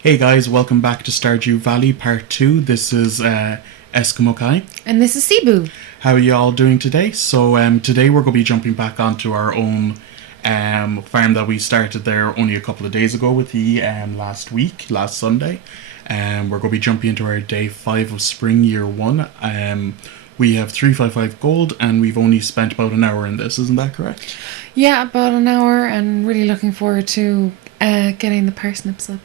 Hey guys, welcome back to Stardew Valley Part 2. This is Eskimo Kai. And this is Cebu. How are you all doing today? Today we're going to be jumping back onto our own farm that we started there only a couple of days ago with the last Sunday. We're going to be jumping into our day 5 of spring year 1. We have 355 gold and we've only spent about an hour in this, isn't that correct? Yeah, about an hour, and really looking forward to getting the parsnips up.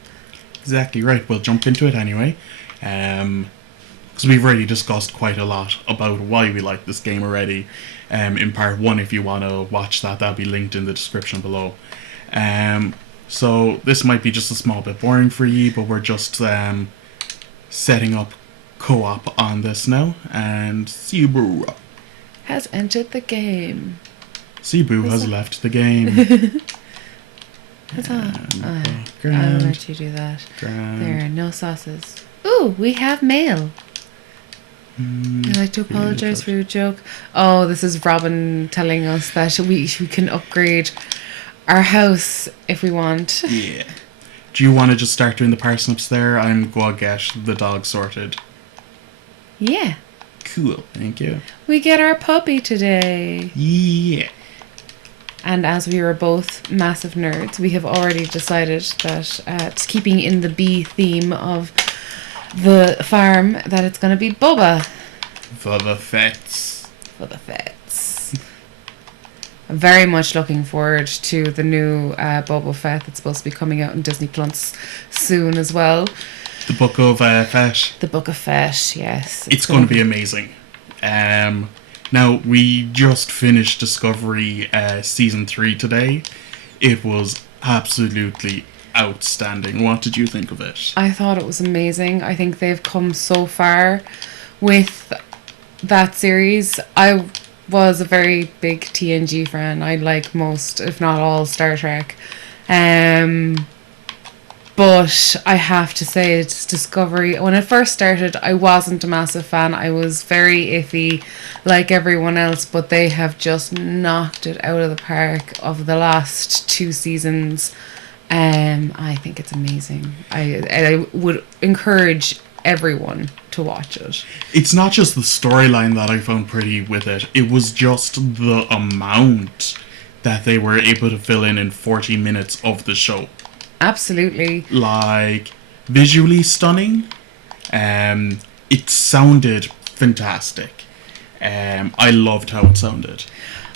Exactly right. We'll jump into it anyway. Because we've already discussed quite a lot about why we like this game already. In part 1, if you want to watch that, that'll be linked in the description below. So this might be just a small bit boring for you, but we're just setting up co-op on this now. And Cebu Has entered the game. has left the game. Huzzah. I'll Grand. let you do that. Grand. There are no sauces. Ooh, we have mail. I'd like to apologise for your joke. Oh, this is Robin telling us that we can upgrade our house if we want. Yeah. Do you want to just start doing the parsnips there? I'm going to get the dog sorted. Yeah. Cool. Thank you. We get our puppy today. Yeah. And as we are both massive nerds, we have already decided that it's keeping in the bee theme of the farm, that it's going to be Boba. For the fets. For the Fets. I'm very much looking forward to the new Boba Fett that's supposed to be coming out in Disney Plus soon as well. The Book of Fett. The Book of Fett, yes. It's going to be amazing. Now, we just finished Discovery Season 3 today. It was absolutely outstanding. What did you think of it? I thought it was amazing. I think they've come so far with that series. I was a very big TNG fan. I like most, if not all, Star Trek. But I have to say, it's Discovery. When it first started, I wasn't a massive fan. I was very iffy, like everyone else, but they have just knocked it out of the park of the last 2 seasons. I think it's amazing. I would encourage everyone to watch it. It's not just the storyline that I found pretty with it. It was just the amount that they were able to fill in 40 minutes of the show. Absolutely. Like, visually stunning. It sounded fantastic. I loved how it sounded.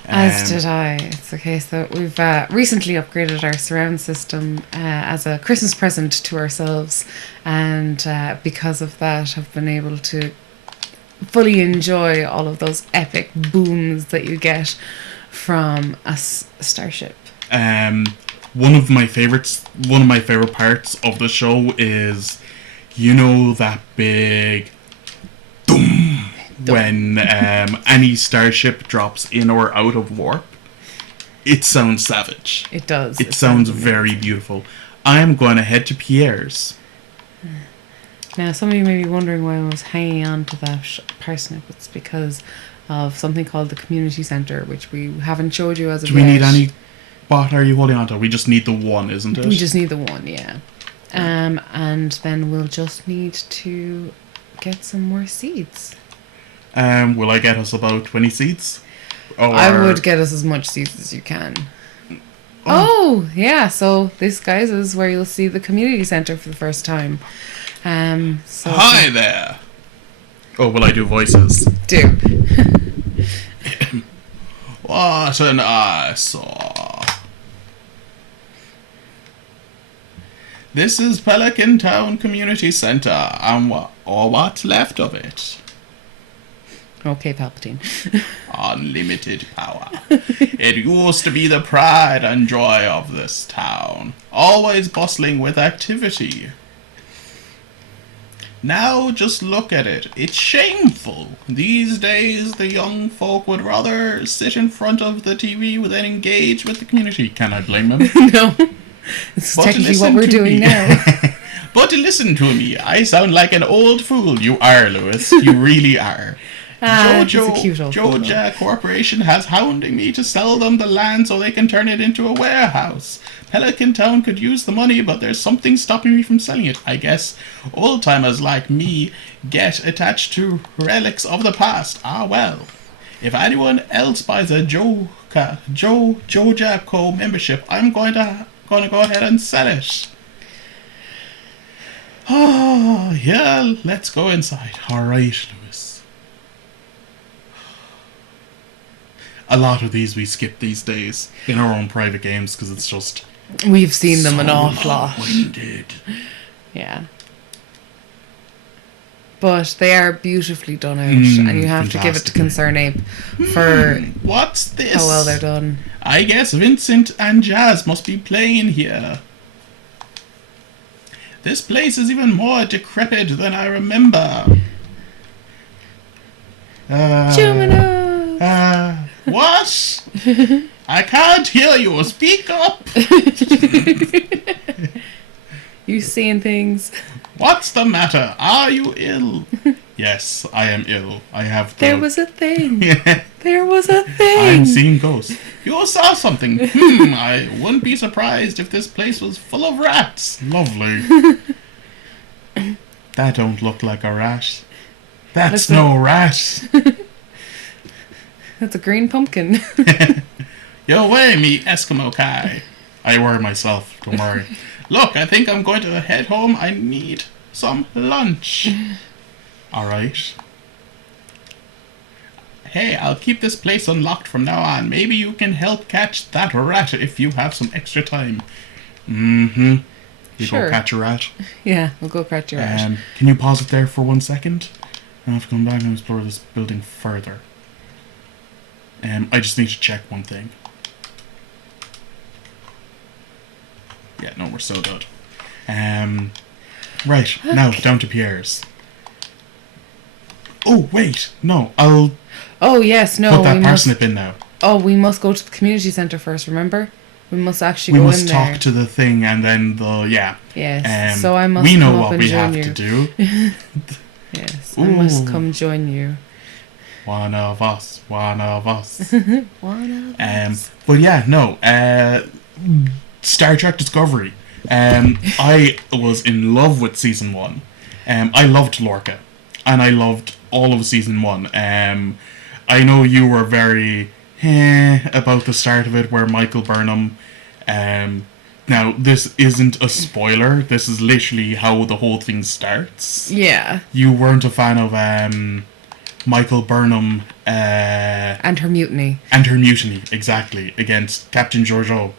As did I. It's the case that we've recently upgraded our surround system as a Christmas present to ourselves, and because of that have been able to fully enjoy all of those epic booms that you get from a starship. One of my favorite parts of the show is, that big boom when any starship drops in or out of warp. It sounds savage. It does. It sounds very beautiful. I am going to head to Pierre's. Now, some of you may be wondering why I was hanging on to that parsnip. It's because of something called the community centre, which we haven't showed you as of yet. Do we need any... What are you holding on to? We just need the one, isn't it? We just need the one, yeah. And then we'll just need to get some more seeds. Will I get us about 20 seeds? Or... I would get us as much seeds as you can. Oh, yeah. So this, guys, is where you'll see the community centre for the first time. Hi there. Oh, will I do voices? Do. What an eyesore. This is Pelican Town Community Centre, and what's left of it. Okay, Palpatine. Unlimited power. It used to be the pride and joy of this town, always bustling with activity. Now just look at it. It's shameful. These days, the young folk would rather sit in front of the TV than engage with the community. Can I blame them? No. It's technically what we're doing now. But listen to me. I sound like an old fool. You are, Lewis. You really are. Joja Corporation has hounding me to sell them the land so they can turn it into a warehouse. Pelican Town could use the money, but there's something stopping me from selling it. I guess old-timers like me get attached to relics of the past. Ah, well. If anyone else buys a Joja Co membership, I'm going to go ahead and sell it. Oh, yeah, let's go inside. Alright, Lewis. A lot of these we skip these days in our own private games because it's just... We've seen them an awful lot. Long-winded. Yeah. But they are beautifully done out, and you have to give it to Concern Ape for what's this? how well they're done. I guess Vincent and Jazz must be playing here. This place is even more decrepit than I remember. What? I can't hear you. Speak up. You seeing things? What's the matter? Are you ill? Yes, I am ill. I have the... There was a thing. Yeah. There was a thing. I'm seeing ghosts. You saw something. I wouldn't be surprised if this place was full of rats. Lovely. That don't look like a rat. That's no rat. That's a green pumpkin. Yo way, me Eskimo Kai. I worry myself, don't worry. Look, I think I'm going to head home. I need some lunch. Alright. Hey, I'll keep this place unlocked from now on. Maybe you can help catch that rat if you have some extra time. Mm-hmm. You Sure. go catch a rat. Yeah, we'll go catch your rat. Can you pause it there for 1 second? I have to come back and explore this building further. I just need to check one thing. Yeah, no, we're so good. Right, now down to Pierre's. Oh, wait, no, I'll Oh, yes, no. put that we parsnip in now. Oh, we must go to the community centre first, remember? We must actually We go must in talk there. to the thing and then yeah. Yes, so I must we know come up what and we join have you. to do. Yes, I must Ooh. come join you. One of us. One of us. But yeah, no. Star Trek Discovery. I was in love with season 1. I loved Lorca, and I loved all of season 1. I know you were very about the start of it, where Michael Burnham. Now this isn't a spoiler. This is literally how the whole thing starts. Yeah. You weren't a fan of Michael Burnham And her mutiny. and her mutiny, exactly, against Captain Georgiou.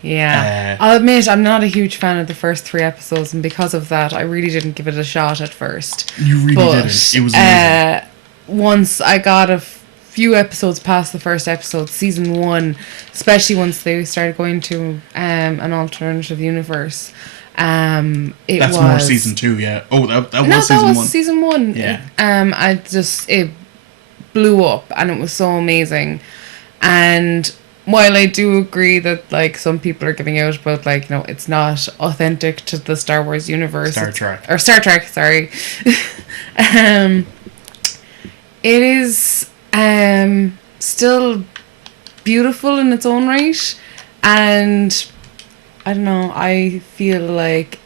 Yeah. I'll admit, I'm not a huge fan of the first 3 episodes, and because of that, I really didn't give it a shot at first. You really But, didn't. It was amazing. Once I got a few episodes past the first episode, season 1, especially once they started going to an alternative universe, That's more season 2, yeah. Oh, that was season 1. Season 1. Yeah. It blew up, and it was so amazing. And while I do agree that, like, some people are giving out about, like, you know, it's not authentic to the Star Wars universe. Star Trek. Or Star Trek, sorry. It is still beautiful in its own right. And I don't know, I feel like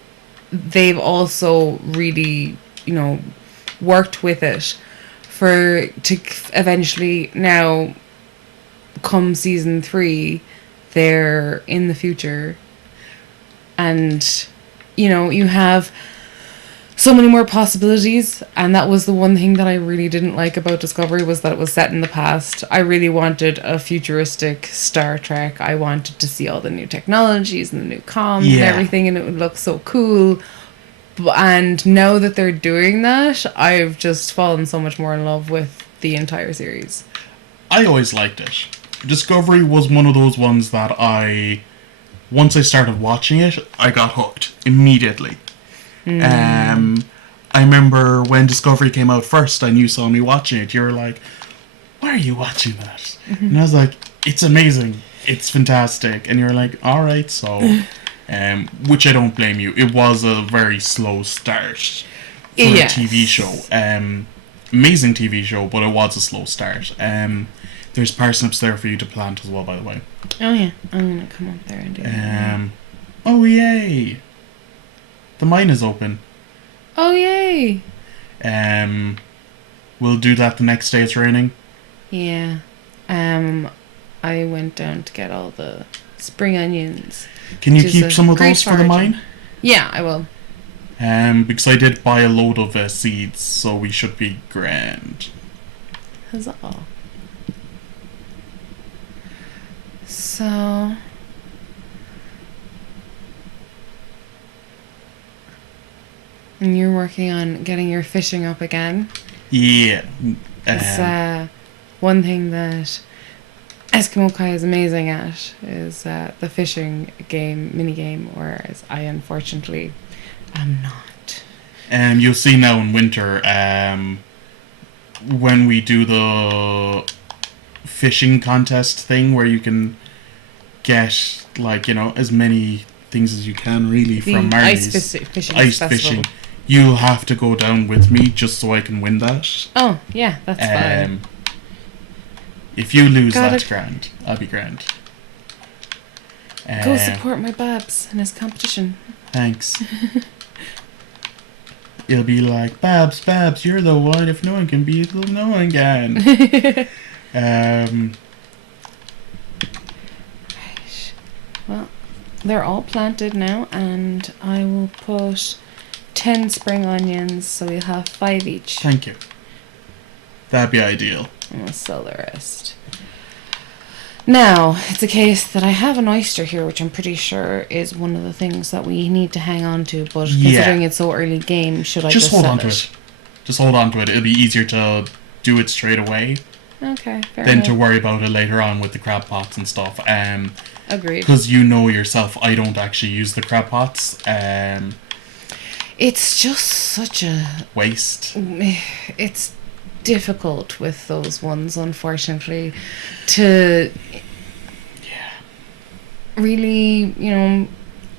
they've also really, you know, worked with it to eventually now come season 3, they're in the future, and you know, you have so many more possibilities. And that was the one thing that I really didn't like about Discovery, was that it was set in the past. I really wanted a futuristic Star Trek. I wanted to see all the new technologies and the new comms and everything, and it would look so cool. And now that they're doing that, I've just fallen so much more in love with the entire series. I always liked it. Discovery was one of those ones that once I started watching it, I got hooked immediately. I remember when Discovery came out first and you saw me watching it, you were like, why are you watching that? And I was like, it's amazing. It's fantastic. And you're like, alright, so... which I don't blame you. It was a very slow start for a TV show. Amazing TV show, but it was a slow start. The There's parsnips there for you to plant as well, by the way. Oh yeah, I'm gonna come up there and do that. Oh yay! The mine is open. Oh yay! We'll do that the next day it's raining. Yeah. I went down to get all the spring onions. Can you which is keep a some of great those for the foraging. mine? Yeah, I will. Because I did buy a load of seeds, so we should be grand. Huzzah. So... And you're working on getting your fishing up again. Yeah. It's one thing that Eskimo Kai is amazing at is the fishing game, mini game, whereas I unfortunately am not. You'll see now in winter, when we do the fishing contest thing where you can get, like, as many things as you can, really, The from Marley's fishing ice festival. fishing. You'll have to go down with me just so I can win that. Oh, yeah, that's fine. If you lose, Got that's it. grand. I'll be grand. Go support my Babs in his competition. Thanks. It'll be like, Babs, you're the one. If no one can beat them, no one can. Right. Well, they're all planted now, and I will put 10 spring onions, so we'll have 5 each. Thank you. That'd be ideal. And we'll sell the rest. Now, it's a case that I have an oyster here, which I'm pretty sure is one of the things that we need to hang on to, but considering it's so early game, should I just hold sell on to it? Just hold on to it. It'll be easier to do it straight away Okay, fair than enough. to worry about it later on with the crab pots and stuff. Agreed. Because you know yourself, I don't actually use the crab pots. It's just such a... Waste. It's difficult with those ones, unfortunately, to really,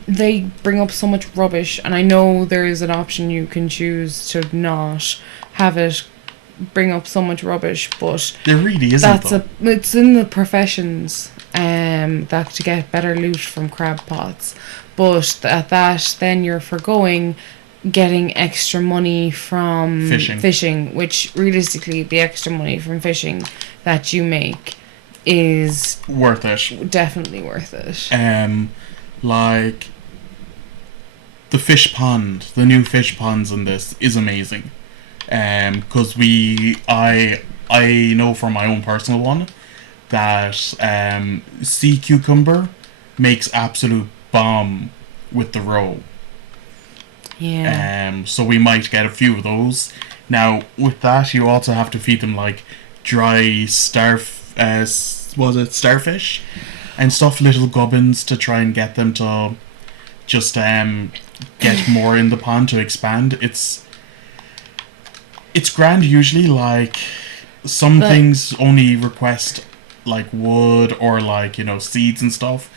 they bring up so much rubbish, and I know there is an option you can choose to not have it bring up so much rubbish, but there really isn't. It's in the professions that to get better loot from crab pots, but at that then you're forgoing getting extra money from fishing, which realistically the extra money from fishing that you make is worth it. Definitely worth it. Like the fish pond, the new fish ponds in this is amazing. Because I know from my own personal one that sea cucumber makes absolute bomb with the roe. Yeah. So we might get a few of those. Now with that, you also have to feed them like dry starfish and stuff, little gubbins, to try and get them to just get more in the pond to expand. It's grand usually. Like some things only request like wood or like seeds and stuff.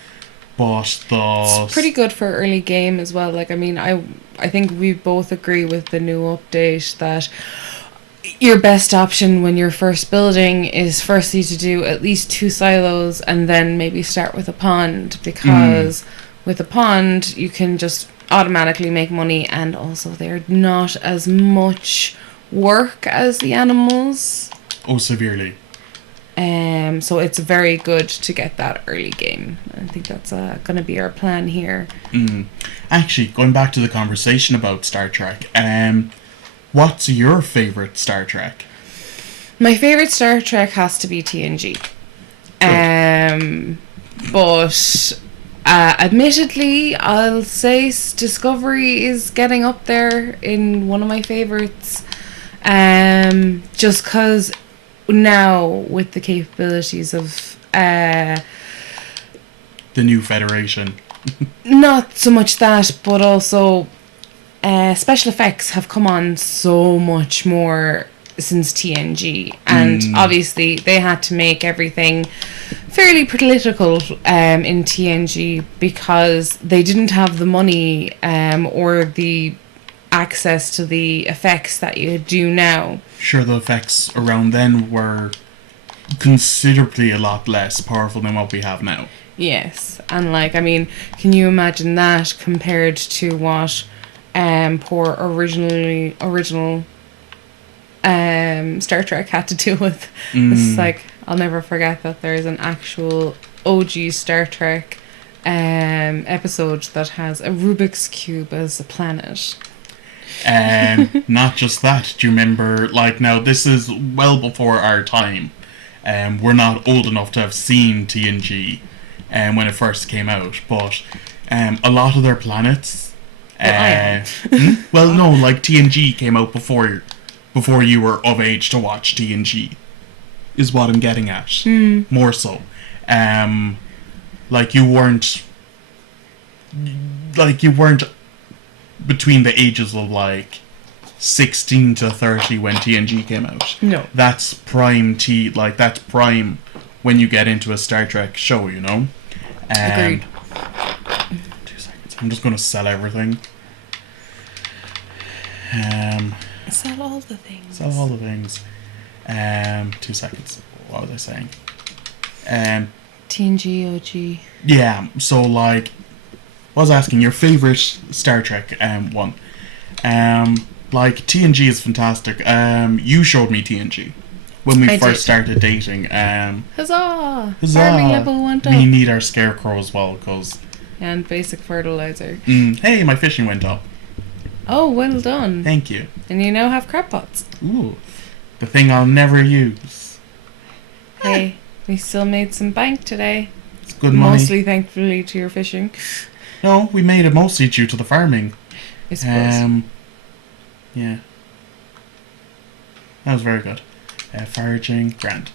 But it's pretty good for early game as well. Like, I mean, I think we both agree with the new update that your best option when you're first building is firstly to do at least 2 silos and then maybe start with a pond, because with a pond you can just automatically make money, and also they're not as much work as the animals. Oh, severely. So it's very good to get that early game. I think that's going to be our plan here. Actually, going back to the conversation about Star Trek, what's your favourite Star Trek? My favourite Star Trek has to be TNG. But admittedly, I'll say Discovery is getting up there in one of my favourites. Just because now with the capabilities of the new Federation. Not so much that, but also special effects have come on so much more since TNG, and obviously they had to make everything fairly political in TNG because they didn't have the money or the access to the effects that you do now. Sure, the effects around then were considerably a lot less powerful than what we have now. Yes, and like, I mean, can you imagine that compared to what poor original Star Trek had to deal with? This is like, I'll never forget that there is an actual OG Star Trek episode that has a Rubik's Cube as a planet. Not just that. Do you remember, like, now this is well before our time. We're not old enough to have seen TNG when it first came out, but a lot of their planets. Well, no, like TNG came out before you were of age to watch TNG, is what I'm getting at. More so, like you weren't between the ages of like 16 to 30 when TNG came out. No, That's prime that's prime when you get into a Star Trek show, you know? agreed. 2 seconds. I'm just gonna sell everything. Sell all the things. Sell all the things. 2 seconds. What was I saying? TNG OG. Yeah, so like, I was asking your favorite Star Trek one. Like TNG is fantastic. You showed me TNG when we I first did. started dating. Huzzah! Huzzah. Farming level went up. We need our scarecrow as well, because And basic fertilizer. hey, my fishing went up. Oh, well done. Thank you. And you now have crab pots. Ooh, the thing I'll never use. Hey, we still made some bank today. It's good money. Mostly thankfully to your fishing, No, we made it mostly due to the farming. I suppose. Yeah. That was very good. Foraging, grand.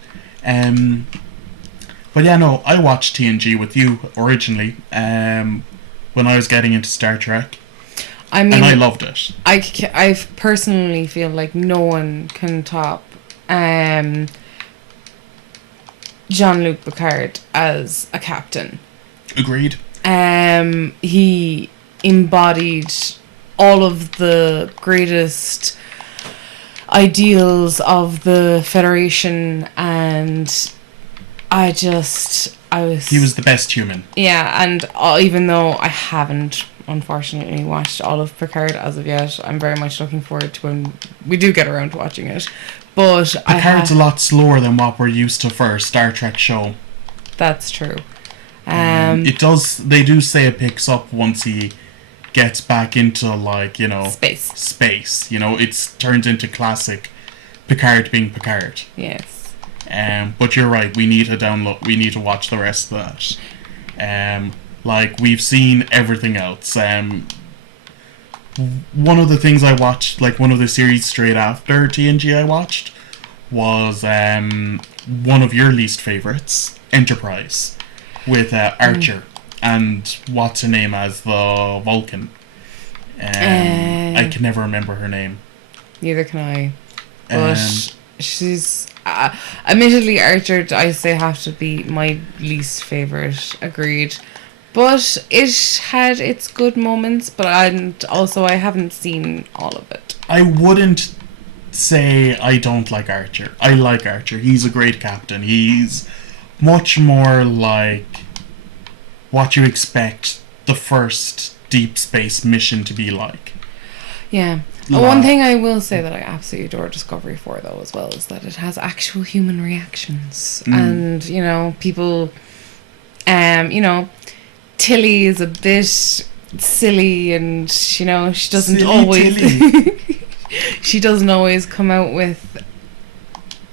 But yeah, no, I watched TNG with you originally when I was getting into Star Trek, I mean, and I loved it. I personally feel like no one can top Jean-Luc Picard as a captain. Agreed. He embodied all of the greatest ideals of the Federation, and I was... He was the best human. Yeah, and even though I haven't, unfortunately, watched all of Picard as of yet, I'm very much looking forward to when we do get around to watching it. But Picard's a lot slower than what we're used to for a Star Trek show. That's true. It does. They do say it picks up once he gets back into, like, you know, Space. You know, it turns into classic Picard being Picard. Yes. But you're right. We need to We need to watch the rest of that. Like, we've seen everything else. One of the things I watched, like one of the series straight after TNG I watched, was one of your least favorites, Enterprise, with Archer and what's her name as the Vulcan. I can never remember her name. Neither can I. But she's... admittedly, Archer, I say, have to be my least favourite. Agreed. But it had its good moments, and also I haven't seen all of it. I wouldn't say I don't like Archer. I like Archer. He's a great captain. He's much more like what you expect the first deep space mission to be like. Yeah. One thing I will say that I absolutely adore Discovery for, though, as well, is that it has actual human reactions. And, you know, people... you know... Tilly is a bit silly, and you know she doesn't she doesn't always come out with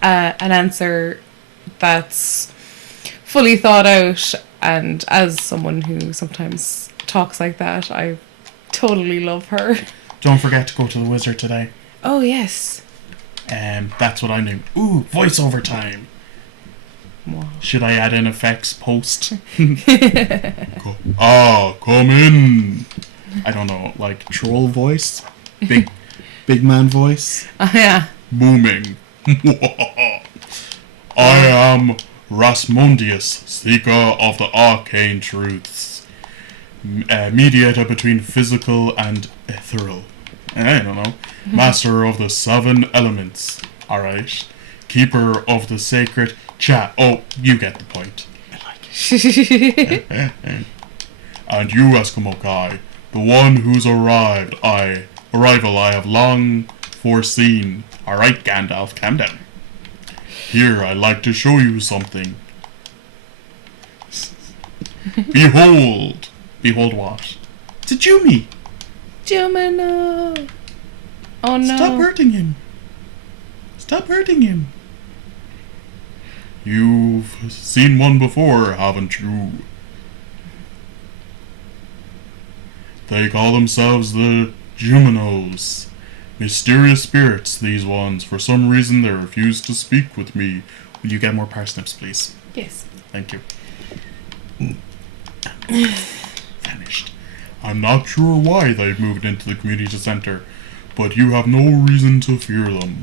an answer that's fully thought out. And as someone who sometimes talks like that, I totally love her. Don't forget to go to the wizard today. Oh yes. That's what I'm doing. Ooh, voiceover time. Wow. Should I add in effects post? Come in. I don't know, like troll voice, big man voice. Oh yeah. Booming. I am Rasmundius, seeker of the arcane truths, mediator between physical and ethereal. I don't know. Master of the 7 elements. All right. Keeper of the sacred Chat. Oh, you get the point. I like it. And you, Eskimo Kai, the one whose arrival I have long foreseen. Alright, Gandalf, calm down. Here, I'd like to show you something. Behold! Behold what? It's a Jumi! Jumino! Oh no. Stop hurting him! Stop hurting him! You've seen one before, haven't you? They call themselves the Juminos. Mysterious spirits, these ones. For some reason, they refuse to speak with me. Will you get more parsnips, please? Yes. Thank you. Vanished. I'm not sure why they've moved into the community center, but you have no reason to fear them.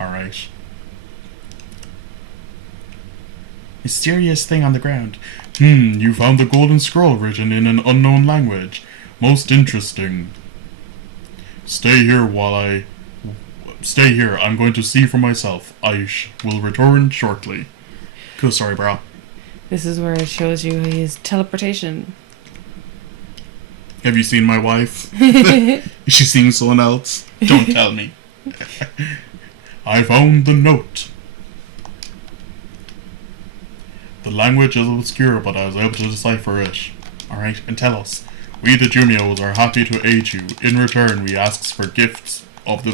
Alright. Mysterious thing on the ground. You found the golden scroll written in an unknown language. Most interesting. Stay here I'm going to see for myself. Will return shortly. Cool story, bro. This is where it shows you his teleportation. Have you seen my wife? Is she seeing someone else? Don't tell me. I found the note. The language is obscure, but I was able to decipher it. Alright, and tell us. We the Jumios are happy to aid you. In return, we ask for gifts of the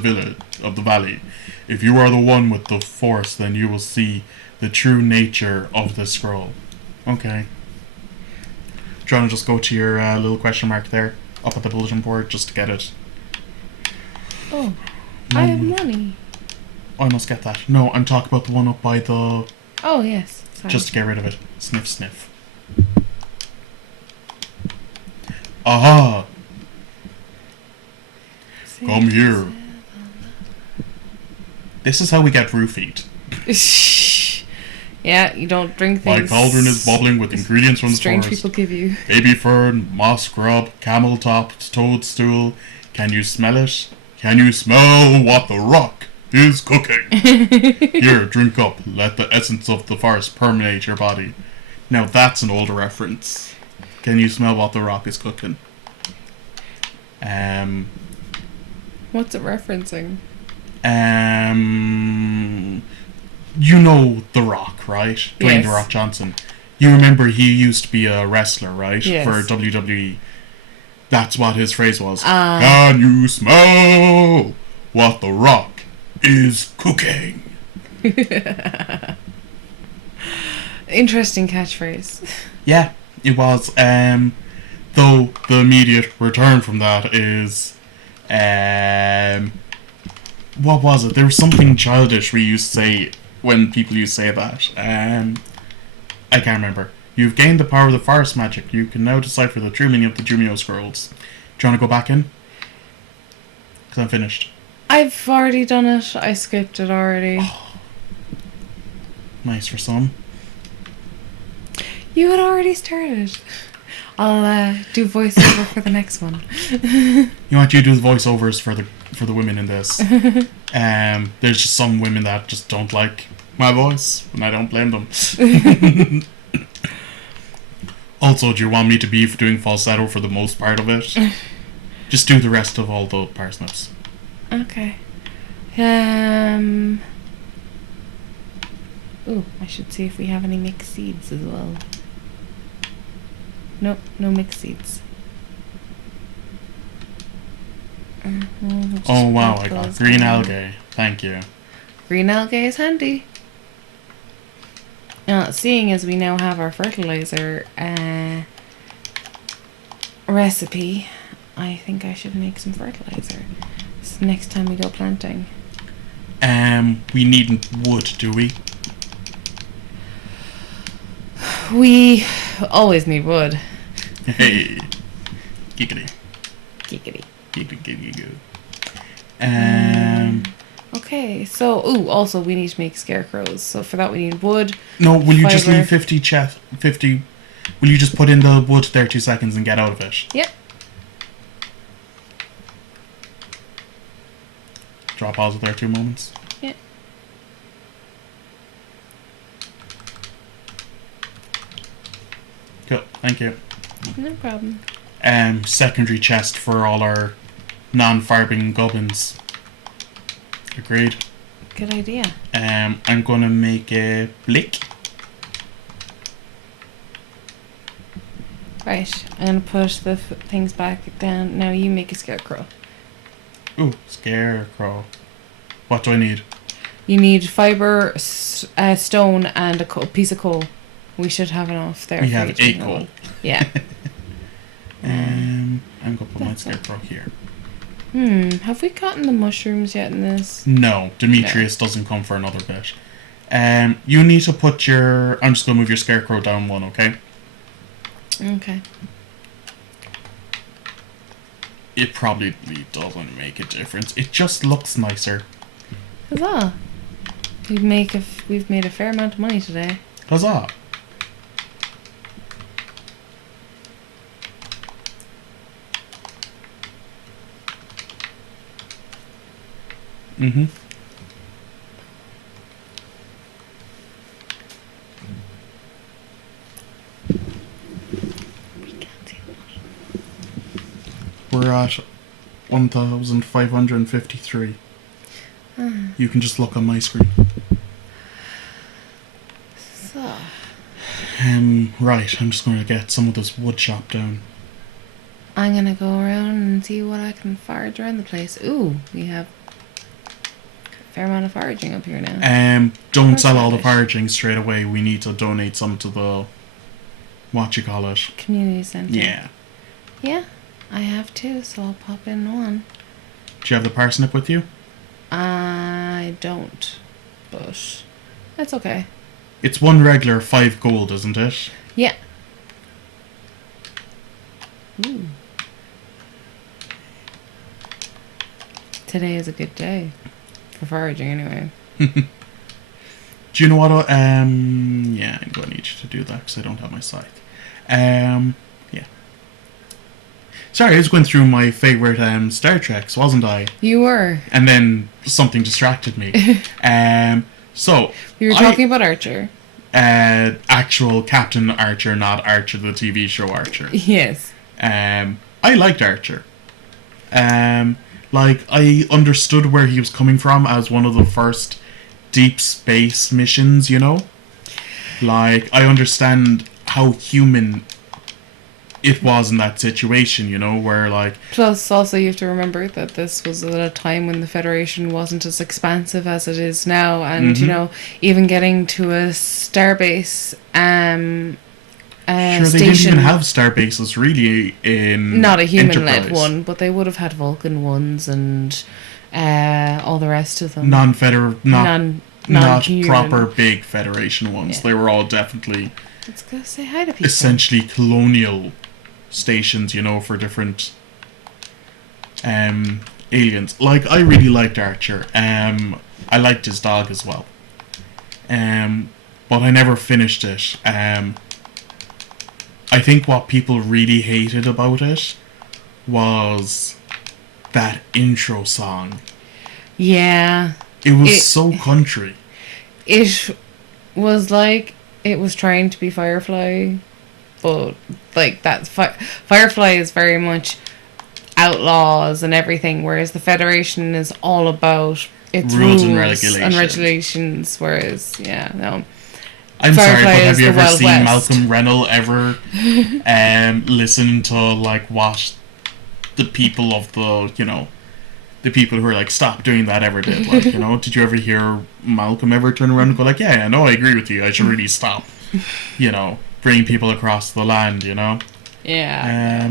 valley. If you are the one with the force, then you will see the true nature of the scroll. Okay. Do you want to just go to your little question mark there, up at the bulletin board, just to get it? Oh, I have money. I must get that. No, I'm talking about the one up by the... Oh, yes. Sorry. Just to get rid of it. Sniff, sniff. Aha! Come here. This is how we get roofied. Yeah, you don't drink things. My cauldron is bubbling with ingredients from the strange forest. people give you. Baby fern, moss grub, camel top, toadstool. Can you smell it? Can you smell what the rock is cooking? Here, drink up. Let the essence of the forest permeate your body. Now that's an older reference. Can you smell what the rock is cooking? What's it referencing? You know The Rock, right? Dwayne Yes. The Rock Johnson. You remember he used to be a wrestler, right? Yes. For WWE. That's what his phrase was. Can you smell what The Rock is cooking? Interesting catchphrase. Yeah, it was. Though the immediate return from that is, what was it? There was something childish we used to say when people used to say that. I can't remember. You've gained the power of the forest magic. You can now decipher the true meaning of the Jumio scrolls. Do you want to go back in? Because I'm finished. I've already done it. I skipped it already. Nice for some. You had already started. I'll do voiceover for the next one. You want you to do the voiceovers for the women in this. There's just some women that just don't like my voice, and I don't blame them. Also, do you want me to be doing falsetto for the most part of it? Just do the rest of all the parsnips. Okay. Ooh, I should see if we have any mixed seeds as well. Nope, no mixed seeds. We'll just Oh wow, put I got those green down. algae. Thank you. Green algae is handy. Seeing as we now have our fertilizer recipe, I think I should make some fertilizer. So next time we go planting. We need wood, do we? We always need wood. Hey. Giggity. Giggity. Giggity. Okay, so also we need to make scarecrows. So for that we need wood. No, will you just fiber. leave 50? Will you just put in the wood there 2 seconds and get out of it? Yep. Drop pause it there 2 moments. Yep. Cool, thank you. No problem. Secondary chest for all our non-farbing gubbins. Agreed. Good idea. I'm gonna make a blick. Right, I'm gonna push the things back down. Now you make a scarecrow. Ooh, scarecrow. What do I need? You need fibre, stone, and a piece of coal. We should have enough there. We for have you to 8 know. coal. Yeah. I'm gonna put my That's scarecrow here. Have we gotten the mushrooms yet in this? No, Demetrius doesn't come for another bit. You need to put your... I'm just gonna move your scarecrow down 1, okay? Okay. It probably doesn't make a difference. It just looks nicer. Huzzah! We've made a fair amount of money today. Huzzah! Mm-hmm. We're at 1,553. You can just look on my screen. So, Right, I'm just going to get some of this wood chopped down. I'm gonna go around and see what I can forage around the place. Ooh, we have a fair amount of foraging up here now. Don't sell all the Horseradish. foraging straight away. We need to donate some to the... what you call it? Community centre. Yeah. Yeah, I have two, so I'll pop in one. Do you have the parsnip with you? I don't, but that's okay. It's 1 regular, 5 gold, isn't it? Yeah. Ooh. Today is a good day for foraging, anyway. Do you know what? Yeah, I'm going to need you to do that because I don't have my scythe. Yeah. Sorry, I was going through my favourite Star Treks, wasn't I? You were. And then something distracted me. So You were talking about Archer. Actual Captain Archer, not Archer, the TV show Archer. Yes. I liked Archer. I understood where he was coming from as one of the first deep space missions, you know? I understand how human it was in that situation, you know, where Plus, also, you have to remember that this was at a time when the Federation wasn't as expansive as it is now, and you know, even getting to a starbase, sure, they station. didn't even have star bases really in Not a human-led Enterprise. one, but they would have had Vulcan ones and all the rest of them. Not Non-human. proper big Federation ones. Yeah. They were all definitely Let's go say hi to people. essentially colonial stations, you know, for different aliens. I really liked Archer. I liked his dog as well. But I never finished it. I think what people really hated about it was that intro song. Yeah. It was so country. It was it was trying to be Firefly, but that's Firefly is very much outlaws and everything, whereas the Federation is all about its Rules and and regulations. regulations. Whereas, yeah, no. I'm Firefly sorry, but have is you the ever Wild seen West. Malcolm Reynolds ever listen to what the people of the people who are stop doing that ever did? Did you ever hear Malcolm ever turn around and go yeah, no, I agree with you, I should really stop bringing people across the land, Yeah.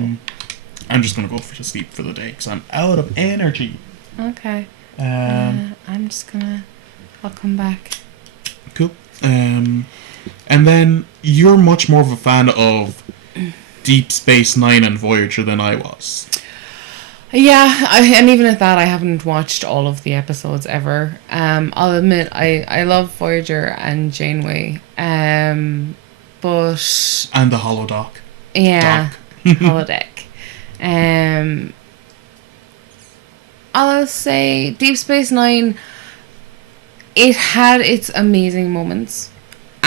I'm just gonna go to sleep for the day because I'm out of energy. Okay. I'm just gonna. I'll come back. Cool. And then you're much more of a fan of Deep Space Nine and Voyager than I was. Yeah, and even at that, I haven't watched all of the episodes ever. I'll admit, I love Voyager and Janeway. But And the holodoc. yeah, holodeck. I'll say Deep Space Nine. It had its amazing moments,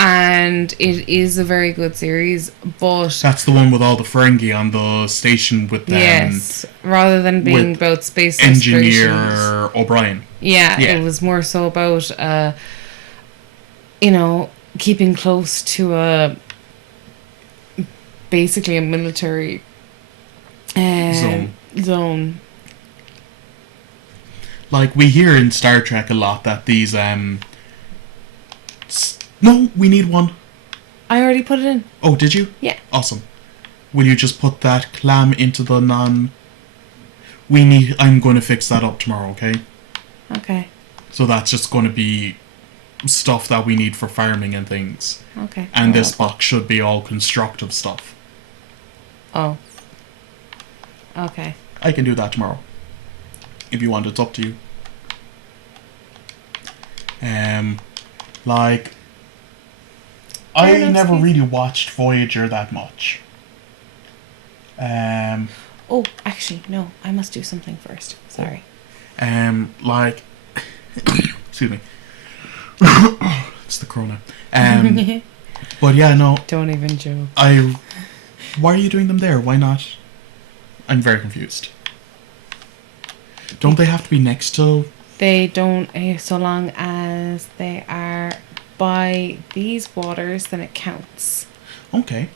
and it is a very good series, but That's the one with all the Ferengi on the station with yes, rather than being with about space exploration, Engineer O'Brien. yeah, Yeah. it was more so about keeping close to basically a military zone. Like, we hear in Star Trek a lot that these, no, we need one. I already put it in. Oh, did you? Yeah. Awesome. Will you just put that clam into the I'm going to fix that up tomorrow, okay? Okay. So that's just going to be stuff that we need for farming and things. Okay. And this box should be all constructive stuff. Oh. Okay. I can do that tomorrow. If you want, it's up to you. Like, I never really watched Voyager that much. Oh, actually, no. I must do something first. Sorry. Like, excuse me. It's the corona. But yeah, no. Don't even joke. Why are you doing them there? Why not? I'm very confused. Don't they have to be next to? They don't, so long as they are by these waters, then it counts. Okay.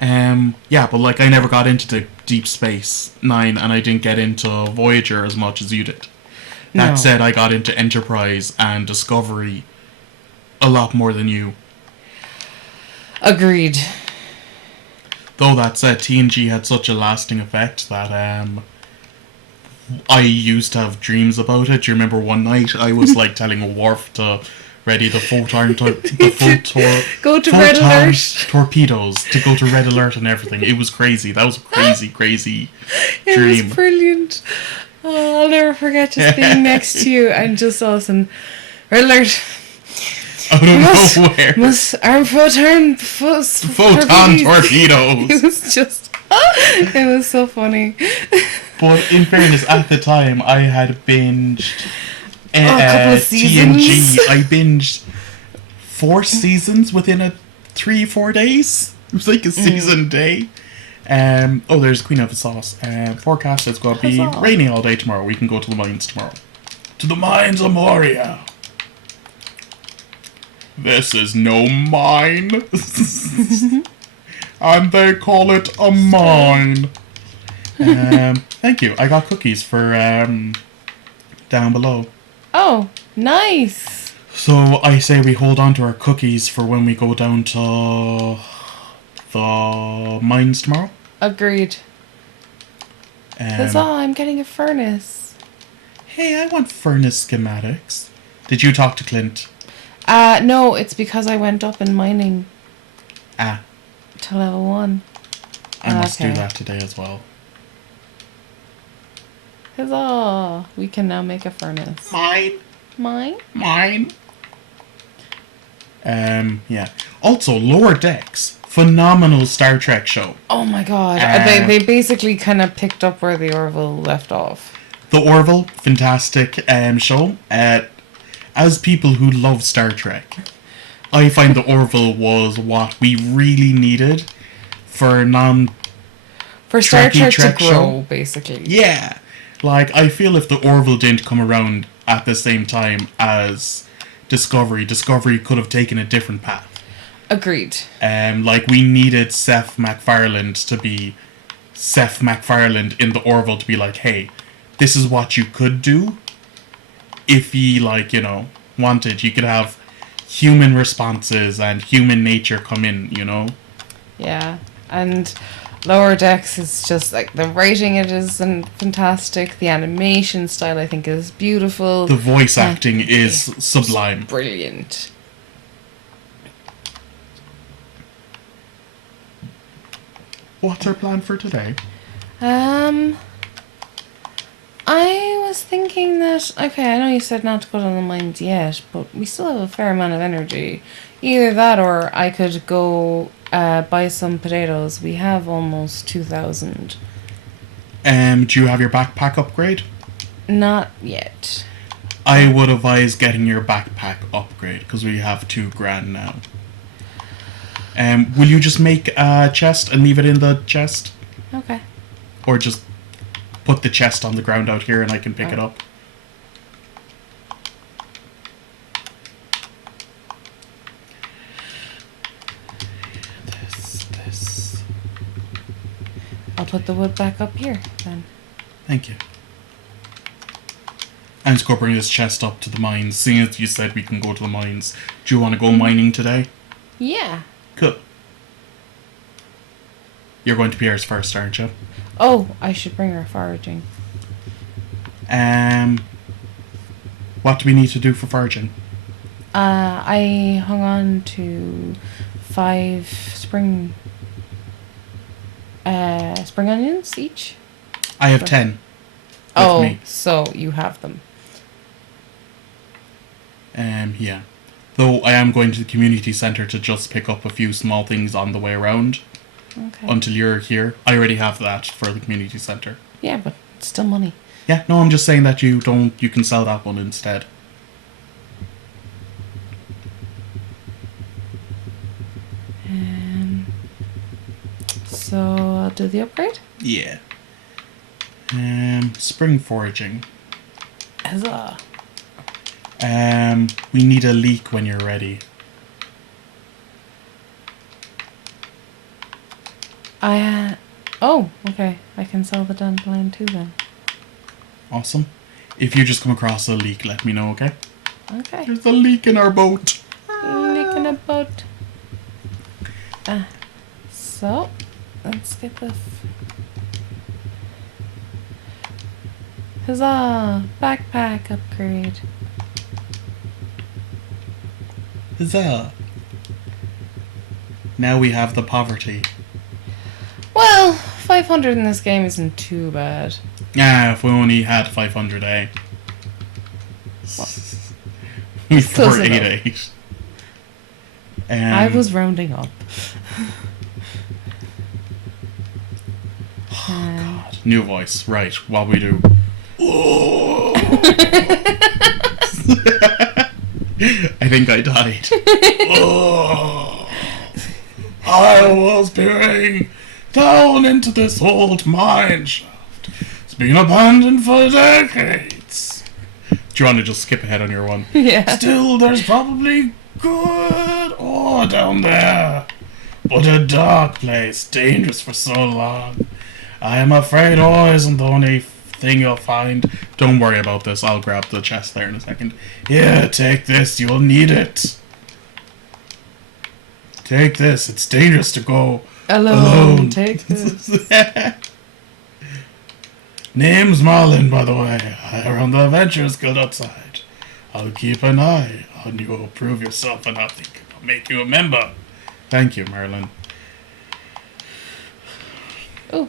Yeah, but like I never got into the Deep Space Nine, and I didn't get into Voyager as much as you did. That No. said, I got into Enterprise and Discovery a lot more than you. Agreed. Though that said, TNG had such a lasting effect that I used to have dreams about it. Do you remember one night I was like telling Worf to ready the photon Go to photon Red Alert. torpedoes to go to Red Alert and everything. It was crazy. That was a crazy It dream. was brilliant. Oh, I'll never forget just being next to you and just all of a sudden, Red Alert. Out of nowhere. Must arm photon torpedoes. It was just, it was so funny. But in fairness, at the time, I had binged a couple of seasons. TNG. I binged 4 seasons within a 3-4 days. It was like a season day. Oh, there's Queen of the Sauce. Forecast is going to be Huzzah. raining all day tomorrow. We can go to the mines tomorrow. To the mines of Moria. This is no mine. And they call it a mine. Thank you. I got cookies for down below. Oh, nice. So I say we hold on to our cookies for when we go down to the mines tomorrow. Agreed. Huzzah, I'm getting a furnace. Hey, I want furnace schematics. Did you talk to Clint? No, it's because I went up in mining Ah, to level 1. I must do Okay. that today as well. Huzzah! We can now make a furnace. Mine. Mine? Yeah. Also, Lower Decks. Phenomenal Star Trek show. Oh my god. They basically kind of picked up where the Orville left off. The Orville, fantastic show. As people who love Star Trek, I find the Orville was what we really needed for For Star Trekkie Trek Trek to grow, show. basically. Yeah. Like, I feel if the Orville didn't come around at the same time as Discovery could have taken a different path. Agreed. Like, we needed Seth MacFarlane to be Seth MacFarlane in the Orville to be like, hey, this is what you could do. If you, like, wanted, you could have human responses and human nature come in, Yeah. And Lower Decks is just like the writing, it is fantastic. The animation style, I think, is beautiful. The voice acting is sublime. Brilliant. What's our plan for today? I was thinking that, okay, I know you said not to go down the mines yet, but we still have a fair amount of energy. Either that or I could go buy some potatoes. We have almost 2,000. Do you have your backpack upgrade? Not yet. I would advise getting your backpack upgrade because we have $2,000 now. Will you just make a chest and leave it in the chest? Okay. Or just put the chest on the ground out here and I can pick it up? This. I'll put the wood back up here then. Thank you. I'm just going to bring this chest up to the mines. Seeing as you said we can go to the mines, do you want to go mining today? Yeah. Cool. You're going to Pierre's first, aren't you? Oh, I should bring her foraging. What do we need to do for foraging? I hung on to 5 spring onions each. I have 10. Oh, Me. so you have them. Yeah. Though I am going to the community centre to just pick up a few small things on the way around. Okay. Until you're here. I already have that for the community centre. Yeah, but it's still money. Yeah, no, I'm just saying that you can sell that one instead. So I'll do the upgrade. Yeah. Spring foraging. Huzzah. We need a leek when you're ready. Oh, okay. I can sell the dandelion too then. Awesome. If you just come across a leek, let me know, okay? Okay. There's a leek in our boat. Leak in a boat. So, let's get this. Huzzah! Backpack upgrade. Huzzah. Now we have the poverty. Well, 500 in this game isn't too bad. Ah, if we only had 500, eh? Close enough. 488. I was rounding up. Oh, God. New voice. Right, what we do. Oh. I think I died. Oh. I was peering down into this old mine shaft. It's been abandoned for decades. Do you want to just skip ahead on your one? Yeah. Still, there's probably good ore down there. But a dark place, dangerous for so long. I am afraid ore isn't the only thing you'll find. Don't worry about this, I'll grab the chest there in a second. Here, take this, you'll need it. Take this, it's dangerous to go alone. Take this. Name's Marlin, by the way. I run the Adventurers Guild outside. I'll keep an eye on you. Prove yourself and I think I'll make you a member. Thank you, Marlin. Oh.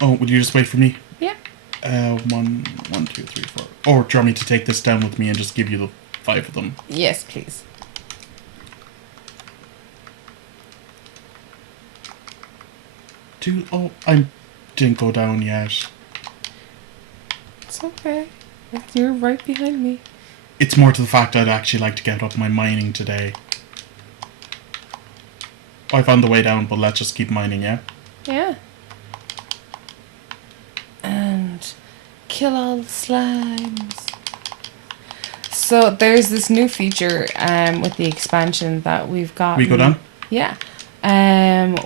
Oh, would you just wait for me? Yeah. 1, 2, 3, 4. Or do you want me to take this down with me and just give you the 5 of them? Yes, please. Oh, I didn't go down yet. It's okay. You're right behind me. It's more to the fact I'd actually like to get up my mining today. I found the way down, but let's just keep mining, yeah? Yeah. And kill all the slimes. So there's this new feature with the expansion that we've got. We go down? Yeah.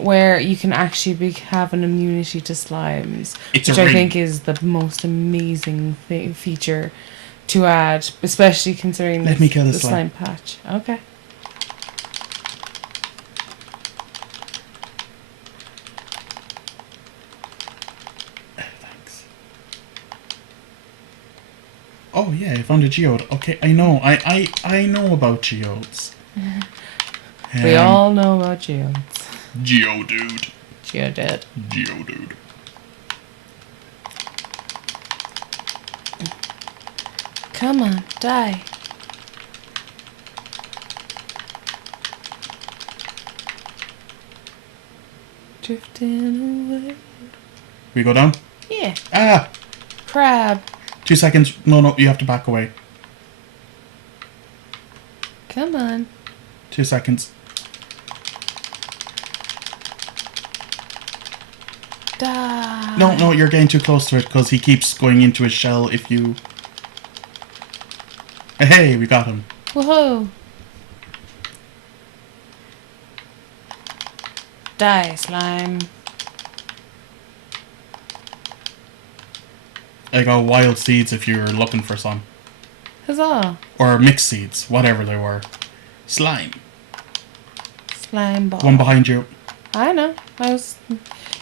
Where you can actually have an immunity to slimes, which I think is the most amazing feature to add, especially considering Let me kill the this slime. slime patch. Okay. Thanks. Oh yeah, I found a geode. Okay, I know. I know about geodes. We all know about geodes. Geodude. Geodude. Geodude. Come on, die. Drifting away. We go down? Yeah. Ah! Crab. 2 seconds. No, you have to back away. Come on. 2 seconds. Die. No, you're getting too close to it because he keeps going into his shell if you... Hey, we got him. Woohoo. Die, slime. I got wild seeds if you're looking for some. Huzzah. Or mixed seeds, whatever they were. Slime. Slime ball. One behind you. I know.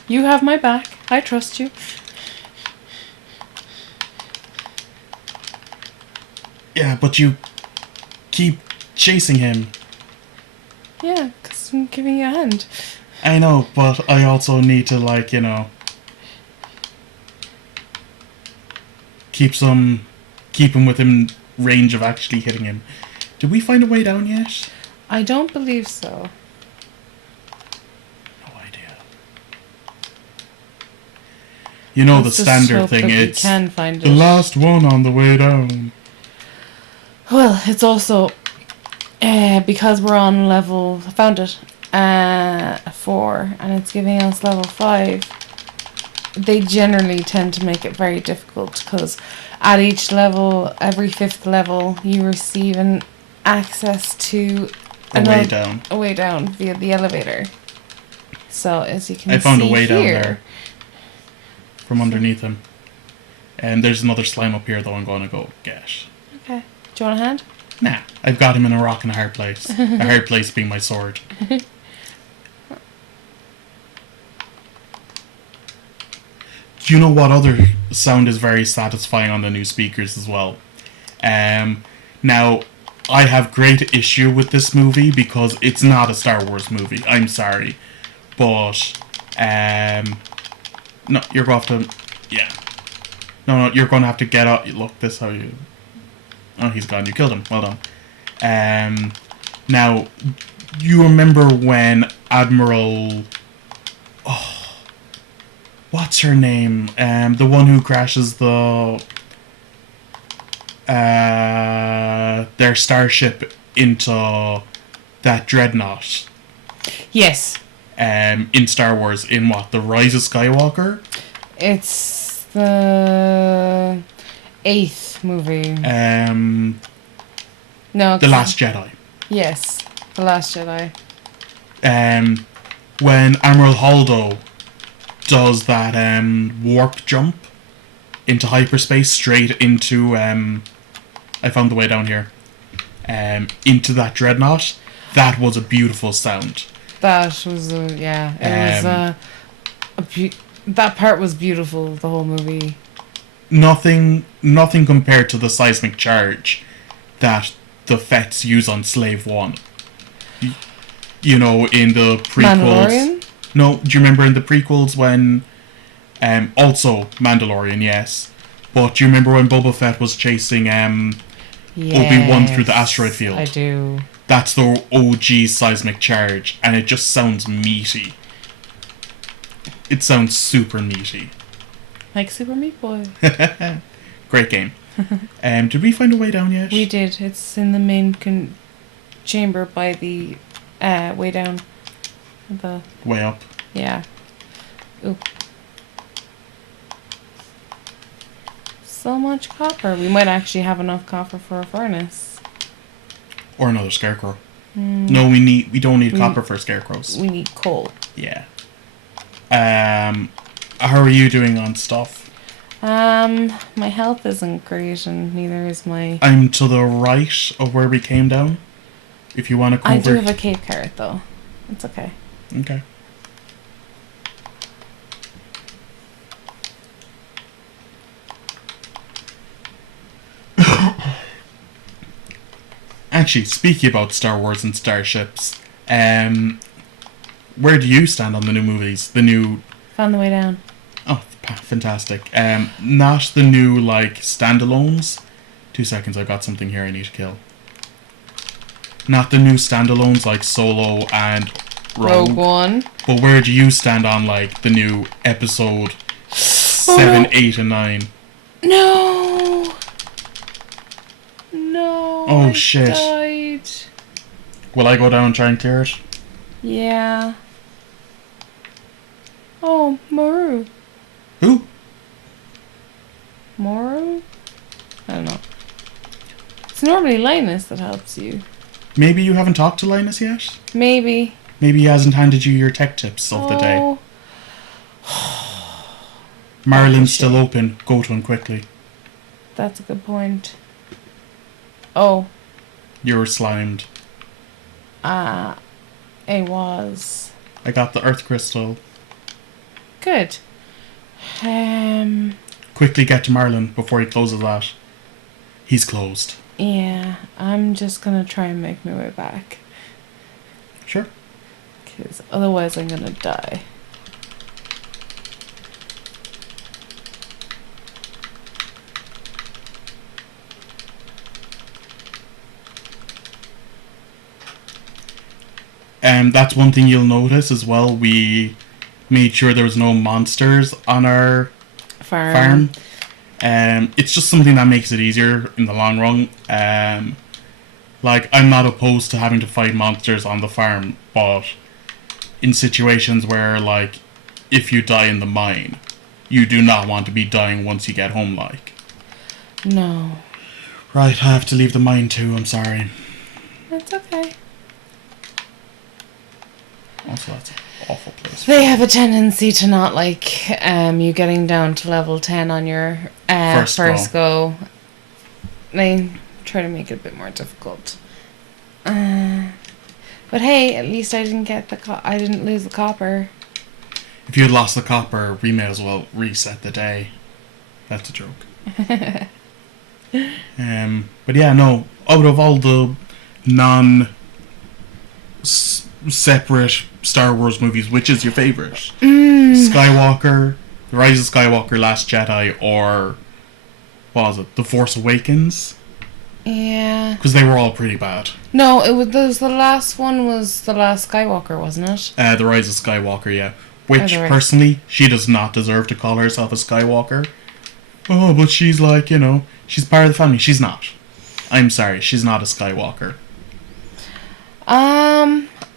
You have my back. I trust you. Yeah, but you keep chasing him. Yeah, because I'm giving you a hand. I know, but I also need to, like, you know... keep him within range of actually hitting him. Did we find a way down yet? I don't believe so. No idea. You know, Let's the just standard hope thing, that we it's can find the it. last one on the way down. Well, it's also because we're on level. I found it 4, and it's giving us level 5. They generally tend to make it very difficult because at each level, every 5th level, you receive an access to A way down. a way down via the elevator. So as you can I found see a way down here, there. From underneath him. And there's another slime up here though I'm going to go get. Okay. Do you want a hand? Nah, I've got him in a rock and a hard place. A hard place being my sword. Do you know what other sound is very satisfying on the new speakers as well? Now, I have great issue with this movie because it's not a Star Wars movie. I'm sorry. But, no, you're going to have to, yeah. No, you're going to have to get up. Look, this how you... Oh, he's gone. You killed him. Well done. Now, you remember when Admiral... Oh, what's her name? The one who crashes their starship into that dreadnought. Yes. In Star Wars, in what? The Rise of Skywalker? It's the 8th movie. No. The Last Jedi. Yes. The Last Jedi. When Admiral Holdo does that warp jump into hyperspace straight into I found the way down here into that dreadnought, that was a beautiful sound. That was yeah, it was that part was beautiful, the whole movie. Nothing compared to the seismic charge that the Fets use on Slave One. You know, in the prequels. Mandalorian? No, do you remember in the prequels when... also Mandalorian, yes. But do you remember when Boba Fett was chasing Obi-Wan through the asteroid field? I do. That's the OG seismic charge, and it just sounds meaty. It sounds super meaty. Like Super Meat Boy. Great game. Did we find a way down yet? We did. It's in the main chamber by the way down. The Way up. yeah. Ooh. So much copper. We might actually have enough copper for a furnace. Or another scarecrow. No, we don't need copper for scarecrows. We need coal. Yeah. How are you doing on stuff? My health isn't great, and neither is my... I'm to the right of where we came down. If you want to come I over... do have a cave carrot, though. It's okay. Okay. Actually, speaking about Star Wars and starships, where do you stand on the new movies? The new... Found the way down. Oh, fantastic. Not the new, like, standalones. 2 seconds, I've got something here I need to kill. Not the new standalones like Solo and Rogue One. But where do you stand on, like, the new episode 7, 8, and 9? No! No! Oh, I shit. died. Will I go down and try and clear it? Yeah. Oh Oh, Maru. Who? Maru? I don't know. It's normally Linus that helps you. Maybe you haven't talked to Linus yet? Maybe. Maybe he hasn't handed you your tech tips of the day. Oh. Marilyn's still open. Go to him quickly. That's a good point. Oh. You're slimed. It was. I got the earth crystal. Good. Quickly get to Marilyn before he closes that. He's closed. Yeah, I'm just gonna try and make my way back. Sure. Because otherwise I'm gonna die. That's one thing you'll notice as well. We made sure there was no monsters on our farm. It's just something that makes it easier in the long run. Like, I'm not opposed to having to fight monsters on the farm, but in situations where, like, if you die in the mine, you do not want to be dying once you get home, like. No. Right, I have to leave the mine too, I'm sorry. That's okay. Also, that's an awful place. They have a tendency to not like you getting down to level 10 on your first go. They try to make it a bit more difficult. But hey, at least I didn't get I didn't lose the copper. If you had lost the copper, we may as well reset the day. That's a joke. But yeah, no. Out of all the separate Star Wars movies, which is your favorite? Skywalker, The Rise of Skywalker, Last Jedi, or what was it? The Force Awakens? Yeah. Because they were all pretty bad. No, it was the last one was The Last Skywalker, wasn't it? The Rise of Skywalker, yeah. Which, personally, she does not deserve to call herself a Skywalker. Oh, but she's like, you know, she's part of the family. She's not. I'm sorry, she's not a Skywalker.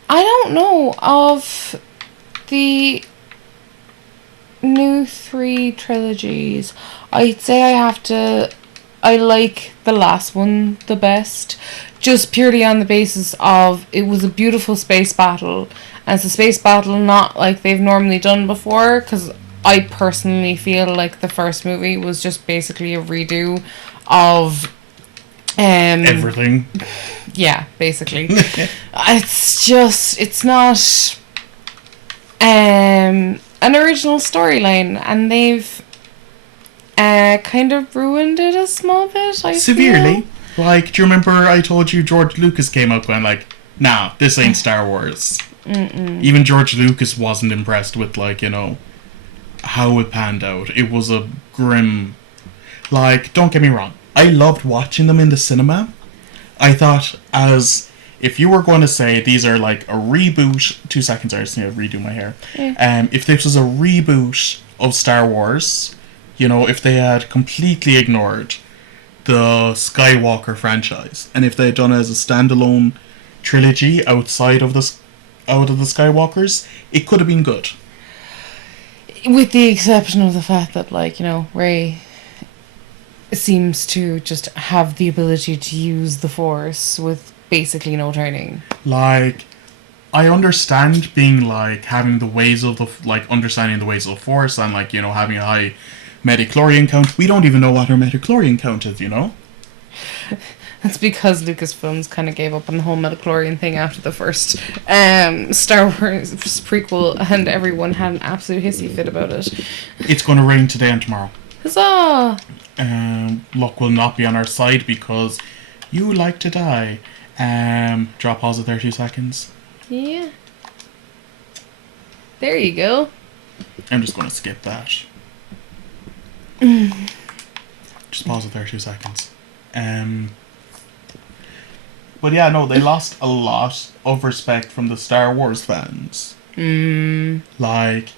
I don't know of the new 3 trilogies. I'd say I like the last one the best, just purely on the basis of it was a beautiful space battle, and it's a space battle not like they've normally done before, because I personally feel like the first movie was just basically a redo of everything. Yeah, basically. It's not an original storyline, and they've kind of ruined it a small bit, I Severely. feel. Like, do you remember I told you George Lucas came out going like, nah, this ain't Star Wars. Even George Lucas wasn't impressed with, like, you know, how it panned out. It was a grim... Like, don't get me wrong, I loved watching them in the cinema. I thought, as if you were going to say these are like a reboot... 2 seconds, I just need to redo my hair. Yeah. If this was a reboot of Star Wars, you know, if they had completely ignored the Skywalker franchise, and if they had done it as a standalone trilogy out of the Skywalkers, it could have been good. With the exception of the fact that, like, you know, Rey seems to just have the ability to use the Force with basically no training. Like, I understand being like having the ways of the like understanding the ways of the Force and like, you know, having a high metachlorian count. We don't even know what her metachlorian count is, you know. That's because Lucasfilms kind of gave up on the whole metachlorian thing after the first Star Wars prequel, and everyone had an absolute hissy fit about it. It's going to rain today and tomorrow. Huzzah! Luck will not be on our side because you like to die. Drop pause at 30 seconds. Yeah. There you go. I'm just going to skip that. Just pause at 32 seconds. But yeah, no, they lost a lot of respect from the Star Wars fans. Like,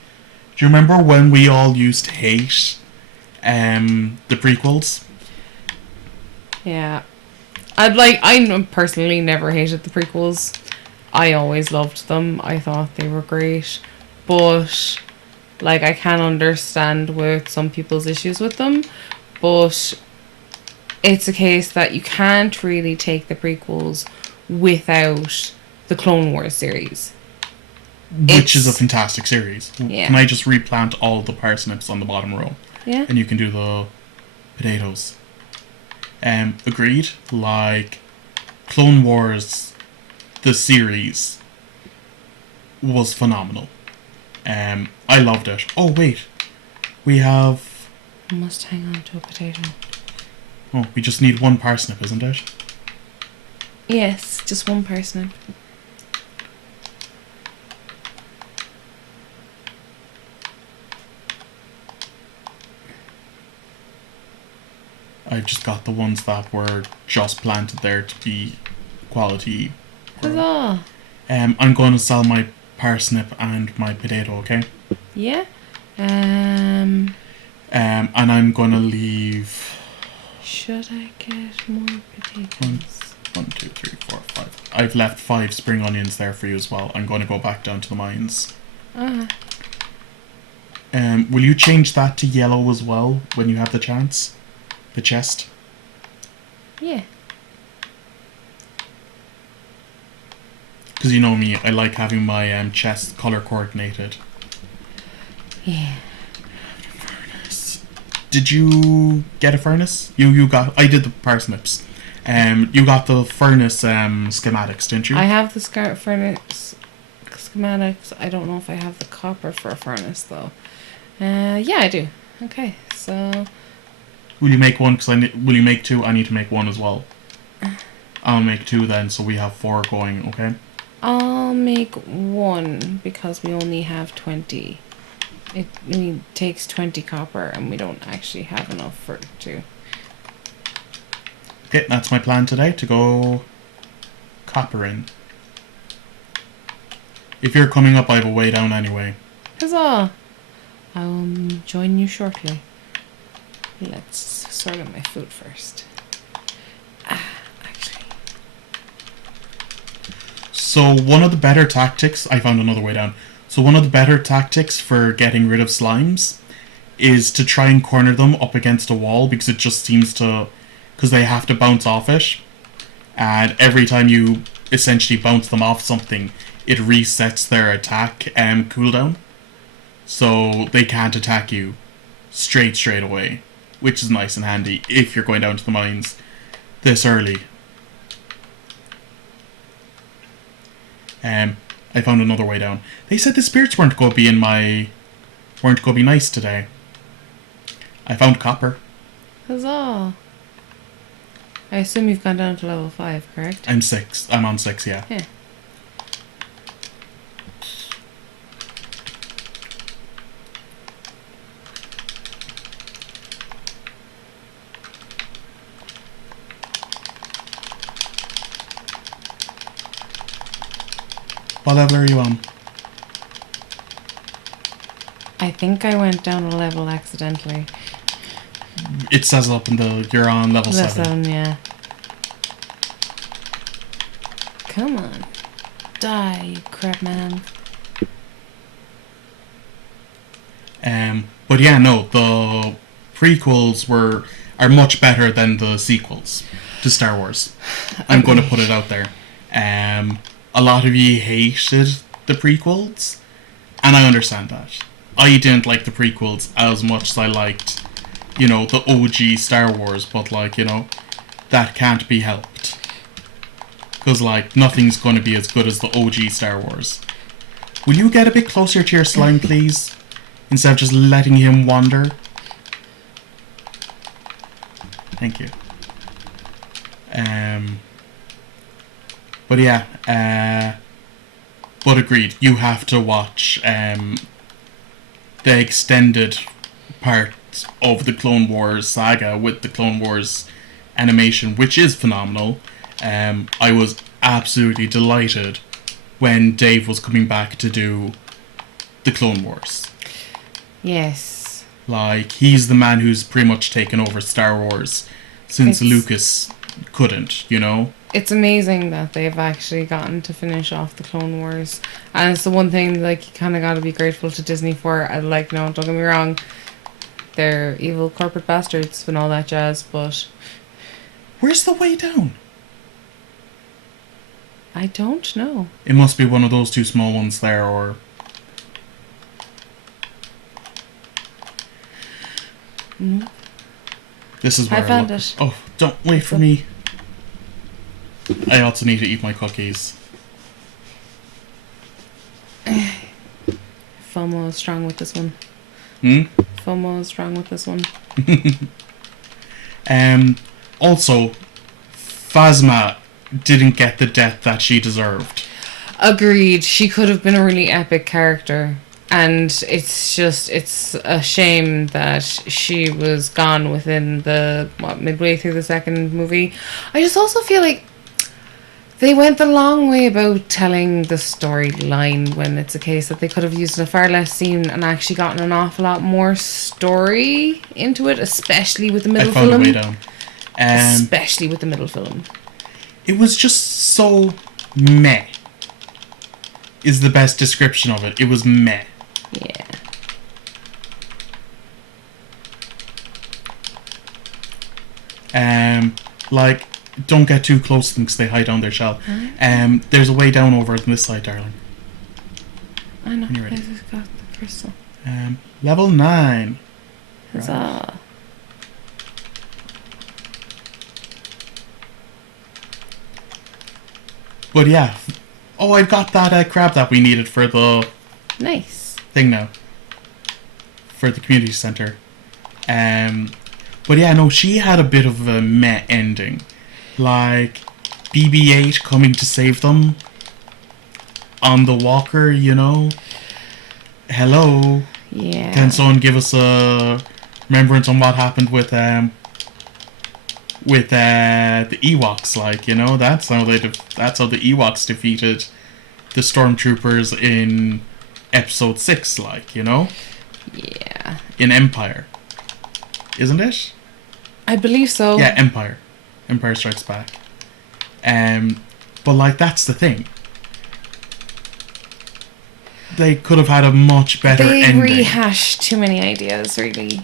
do you remember when we all used to hate the prequels? Yeah. I personally never hated the prequels. I always loved them. I thought they were great. But Like, I can understand with some people's issues with them, but it's a case that you can't really take the prequels without the Clone Wars series. Which is a fantastic series. Yeah. Can I just replant all the parsnips on the bottom row? Yeah. And you can do the potatoes. Agreed. Like, Clone Wars, the series, was phenomenal. I loved it. Oh, wait. We have... I must hang on to a potato. Oh, we just need one parsnip, isn't it? Yes, just one parsnip. I've just got the ones that were just planted there to be quality. Huzzah! I'm going to sell my parsnip and my potato, okay? Yeah. And I'm going to leave... Should I get more potatoes? 1, 2, 3, 4, 5. I've left 5 spring onions there for you as well. I'm going to go back down to the mines. Will you change that to yellow as well when you have the chance? The chest? Yeah. Because you know me, I like having my chest colour coordinated. Yeah. Furnace. Did you get a furnace? You got... I did the parsnips. You got the furnace schematics, didn't you? I have the furnace schematics. I don't know if I have the copper for a furnace, though. Yeah, I do. Okay, so... Will you make one? Will you make 2? I need to make 1 as well. I'll make 2 then, so we have 4 going, okay? I'll make 1 because we only have 20. It takes 20 copper and we don't actually have enough for 2. Okay, that's my plan today, to go copper in. If you're coming up, I have a way down anyway. Huzzah! I will join you shortly. Let's sort out my food first. Actually. So one of the better tactics... I found another way down. So one of the better tactics for getting rid of slimes is to try and corner them up against a wall, because it just seems to... Because they have to bounce off it. And every time you essentially bounce them off something, it resets their attack cooldown. So they can't attack you straight away. Which is nice and handy if you're going down to the mines this early. I found another way down. They said the spirits weren't going to be nice today. I found copper. Huzzah! I assume you've gone down to level 5, correct? I'm 6. I'm on 6, yeah. Yeah. What level are you on? I think I went down a level accidentally. It says up in the... You're on level 7. 7, yeah. Come on. Die, you crap man. But yeah, no, the prequels are much better than the sequels to Star Wars. I'm going to put it out there. A lot of you hated the prequels, and I understand that. I didn't like the prequels as much as I liked, the OG Star Wars, but that can't be helped. Because nothing's going to be as good as the OG Star Wars. Will you get a bit closer to your slime, please? Instead of just letting him wander. Thank you. But yeah, but agreed, you have to watch the extended part of the Clone Wars saga with the Clone Wars animation, which is phenomenal. I was absolutely delighted when Dave was coming back to do the Clone Wars. Yes. He's the man who's pretty much taken over Star Wars since Lucas couldn't, it's amazing that they've actually gotten to finish off the Clone Wars, and it's the one thing like you kind of got to be grateful to Disney for. I like, no, don't get me wrong, they're evil corporate bastards and all that jazz, but Where's the way down? I don't know. It must be one of those two small ones there, or... Mm. This is where I found look. it. Oh, don't wait for me. I also need to eat my cookies. FOMO is strong with this one. Hmm? FOMO is strong with this one. Also, Phasma didn't get the death that she deserved. Agreed. She could have been a really epic character. And it's a shame that she was gone within midway through the second movie. I just also feel like they went the long way about telling the storyline when it's a case that they could have used a far less scene and actually gotten an awful lot more story into it, especially with the middle I found film. a way down. Especially with the middle film. It was just so meh. Is the best description of it. It was meh. Yeah. Like, don't get too close to them because they hide down their shell. There's a way down over on this side, darling. I know. When you're I ready. just got the crystal. Level 9. Huzzah. But yeah. Oh, I've got that crab that we needed for the Nice. thing now. For the community center. But yeah, no, she had a bit of a meh ending. Like, BB-8 coming to save them. On the walker, you know. Hello. Yeah. Can someone give us a remembrance on what happened with the Ewoks? Like, you know, that's how the Ewoks defeated the stormtroopers in episode 6. Like, you know, Yeah. in Empire, isn't it? I believe so. Yeah, Empire. Empire Strikes Back. But like, that's the thing. They could have had a much better They ending. rehashed too many ideas, really.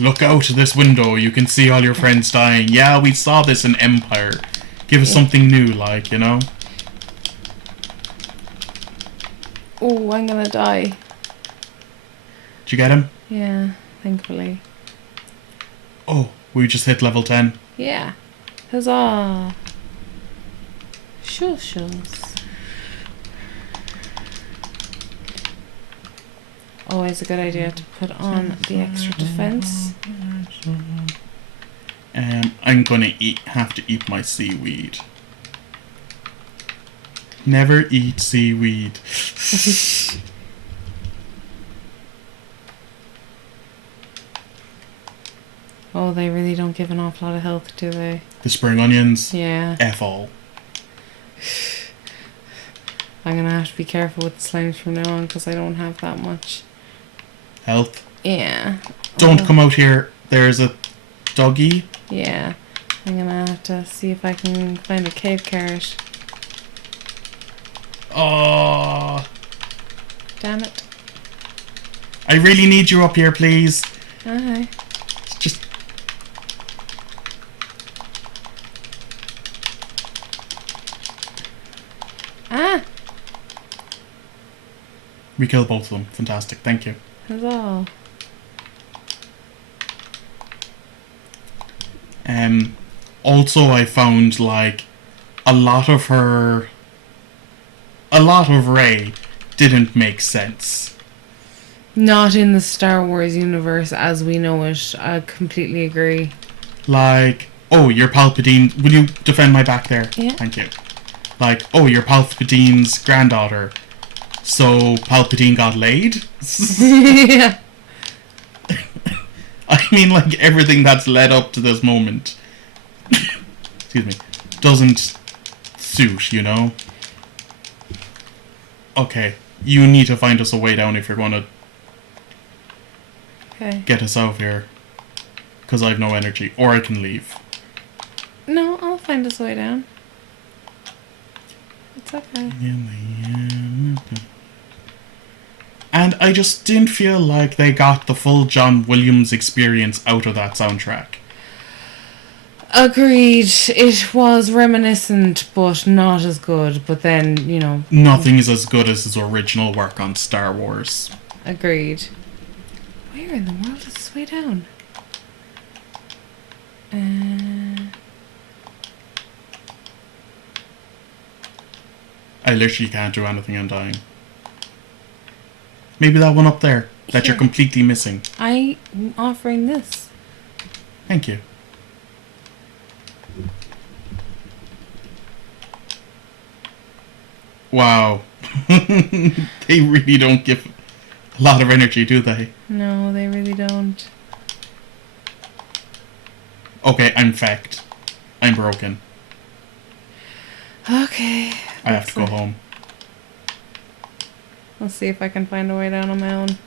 Look out this window, you can see all your friends dying. Yeah, we saw this in Empire. Give us something new, like, you know? Oh, I'm gonna die. Did you get him? Yeah, thankfully. Oh, we just hit level 10. Yeah. Huzzah. Shush. Always a good idea to put on the extra defense. I'm gonna have to eat my seaweed. Never eat seaweed. Oh, they really don't give an awful lot of health, do they? The spring onions. Yeah. F all. I'm gonna have to be careful with the slimes from now on because I don't have that much. Health. Yeah. Don't come out here. There's a doggy. Yeah. I'm gonna have to see if I can find a cave carrot. Oh, Damn it. I really need you up here, please. Aye. Just... Ah! We killed both of them. Fantastic. Thank you. Huzzah. Also, I found, like, a lot of Rey didn't make sense. Not in the Star Wars universe as we know it. I completely agree. Like, oh, you're Palpatine. Will you defend my back there? Yeah. Thank you. Like, oh, you're Palpatine's granddaughter. So Palpatine got laid? Yeah. I mean, like, everything that's led up to this moment, excuse me, doesn't suit, you know? Okay, you need to find us a way down if you're going to Okay. get us out of here. Because I have no energy. Or I can leave. No, I'll find us a way down. It's okay. And I just didn't feel like they got the full John Williams experience out of that soundtrack. Agreed. It was reminiscent, but not as good. But then, you know. Nothing is as good as his original work on Star Wars. Agreed. Where in the world is this way down? I literally can't do anything, I'm dying. Maybe that one up there that Here. you're completely missing. I'm offering this. Thank you. Wow. They really don't give a lot of energy, do they? No, they really don't. Okay, I'm fecked. I'm broken. Okay. I have to go home. Let's see if I can find a way down on my own.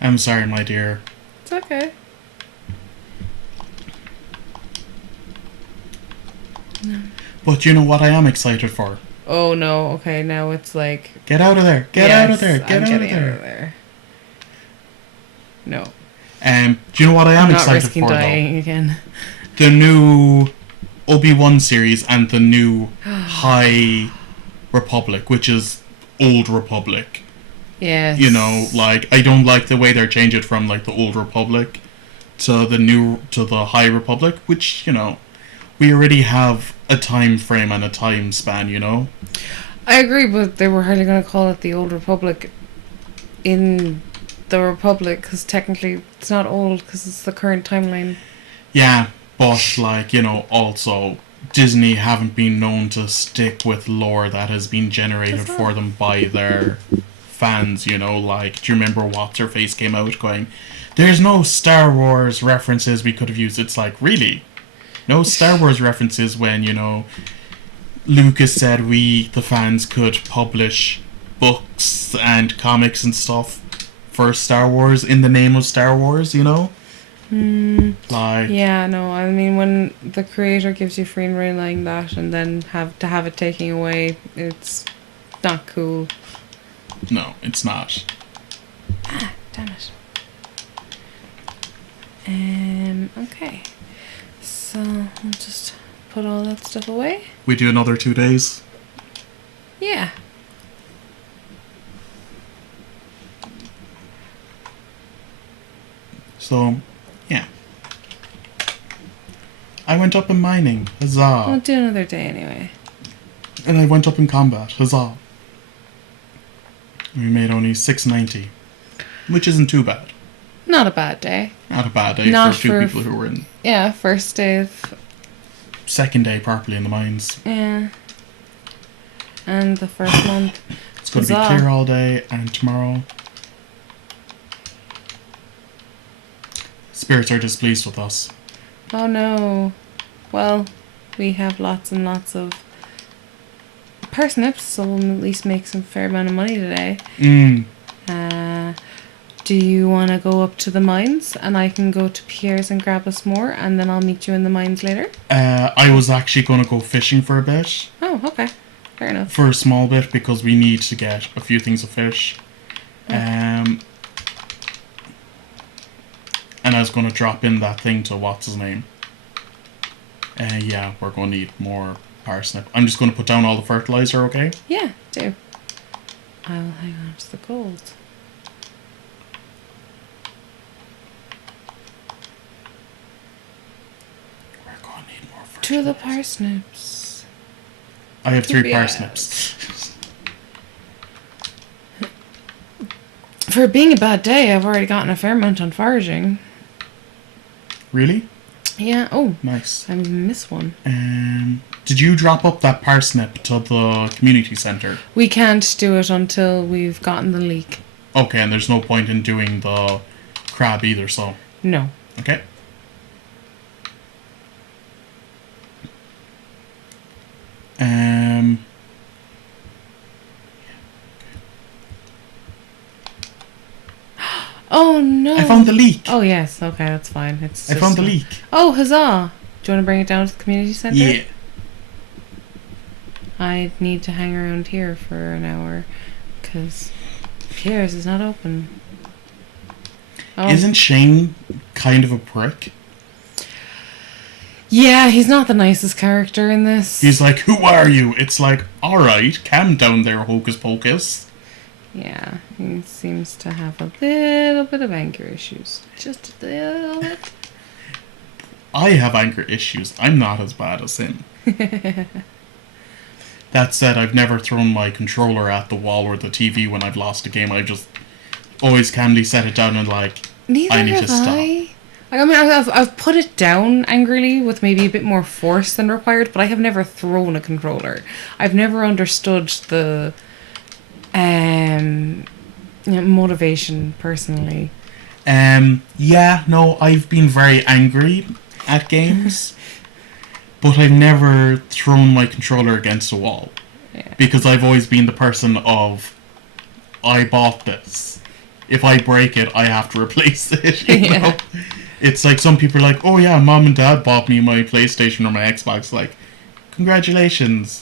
I'm sorry, my dear. It's okay. But you know what I am excited for? Oh no, okay, now it's like... Get out of there! Get out of there! Get I'm out of getting there! out of there. No. Do you know what I am I'm not excited risking for, dying again. though? The new Obi-Wan series and the new High Republic, which is Old Republic. Yes. You know, like, I don't like the way they're changing it from, like, the Old Republic to the High Republic, which, you know, we already have a time frame and a time span, you know? I agree, but they were hardly going to call it the Old Republic in the Republic, because technically it's not old, because it's the current timeline. Yeah, but, like, you know, also, Disney haven't been known to stick with lore that has been generated for them by their fans, you know? Like, do you remember What's-Her-Face came out going, there's no Star Wars references we could have used? It's like, really? No Star Wars references when, you know, Lucas said we, the fans, could publish books and comics and stuff for Star Wars in the name of Star Wars, you know? Like... Yeah, no, I mean, when the creator gives you free rein like that and then have it taken away, it's not cool. No, it's not. Ah, damn it. Okay. So, I'll just put all that stuff away. We do another 2 days? Yeah. So, yeah. I went up in mining, I'll huzzah. do another day anyway. And I went up in combat, huzzah. We made only 690, which isn't too bad. Not a bad day. Not a bad day Not for two for- people who were in. Yeah, first day of... Second day properly in the mines. Yeah. And the first month. It's going to be Huzzah. clear all day, and tomorrow... Spirits are displeased with us. Oh no. Well, we have lots and lots of parsnips, so we'll at least make some fair amount of money today. Do you want to go up to the mines and I can go to Pierre's and grab us more and then I'll meet you in the mines later? I was actually going to go fishing for a bit. Oh, okay. Fair enough. For a small bit, because we need to get a few things of fish. And I was going to drop in that thing to what's his name. Yeah, we're going to need more parsnip. I'm just going to put down all the fertilizer, okay? Yeah, do. I will hang on to the gold. We're going to need more fertilizer. To the parsnips. I have 3 Yes. parsnips. For being a bad day, I've already gotten a fair amount on foraging. Really? Yeah, oh, Nice. I missed one. Did you drop up that parsnip to the community centre? We can't do it until we've gotten the leak. Okay, and there's no point in doing the crab either, so... No. Okay. Oh no. I found the leak! Oh yes, okay, that's fine. It's I just found the leak. Oh, huzzah! Do you want to bring it down to the community centre? Yeah. I need to hang around here for an hour because Pierre's is not open. Oh. Isn't Shane kind of a prick? Yeah, he's not the nicest character in this. He's like, who are you? It's like, alright, calm down there, Hocus Pocus. Yeah, he seems to have a little bit of anger issues. Just a little bit. I have anger issues. I'm not as bad as him. That said, I've never thrown my controller at the wall or the TV when I've lost a game. I just always calmly set it down and like, Neither I need have to stop. I. Like, I mean, I've put it down angrily with maybe a bit more force than required, but I have never thrown a controller. I've never understood the motivation personally. Yeah, no, I've been very angry at games, but I've never thrown my controller against a wall. Yeah. Because I've always been the person of, I bought this. If I break it, I have to replace it, you know? It's like some people are like, oh yeah, mom and dad bought me my PlayStation or my Xbox. Like, congratulations.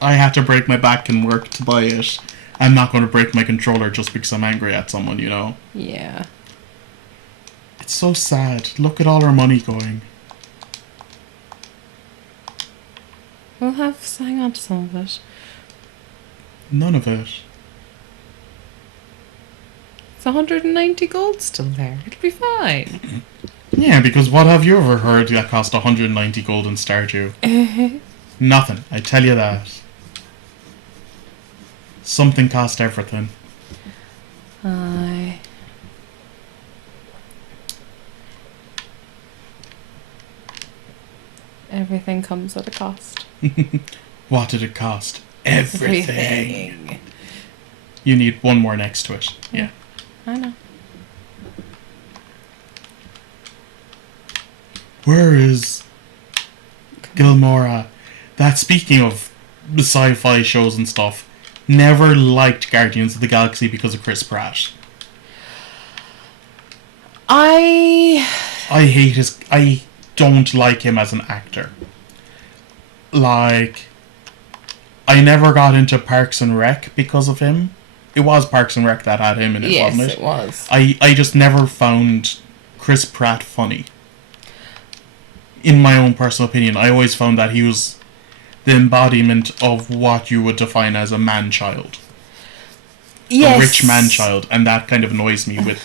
I had to break my back and work to buy it. I'm not going to break my controller just because I'm angry at someone, you know? Yeah. It's so sad. Look at all our money going. We'll have to hang on to some of it. None of it. It's 190 gold still there. It'll be fine. Yeah, because what have you ever heard that cost 190 gold in Stardew? Nothing, I tell you that. Something cost everything. Everything comes at a cost. What did it cost? Everything. You need one more next to it. Yeah. I know. Where is Gilmora? That, speaking of the sci-fi shows and stuff, never liked Guardians of the Galaxy because of Chris Pratt. I don't like him as an actor. Like, I never got into Parks and Rec because of him. It was Parks and Rec that had him in it, yes, wasn't it? It was. I just never found Chris Pratt funny. In my own personal opinion, I always found that he was the embodiment of what you would define as a man-child. Yes. A rich man-child, and that kind of annoys me with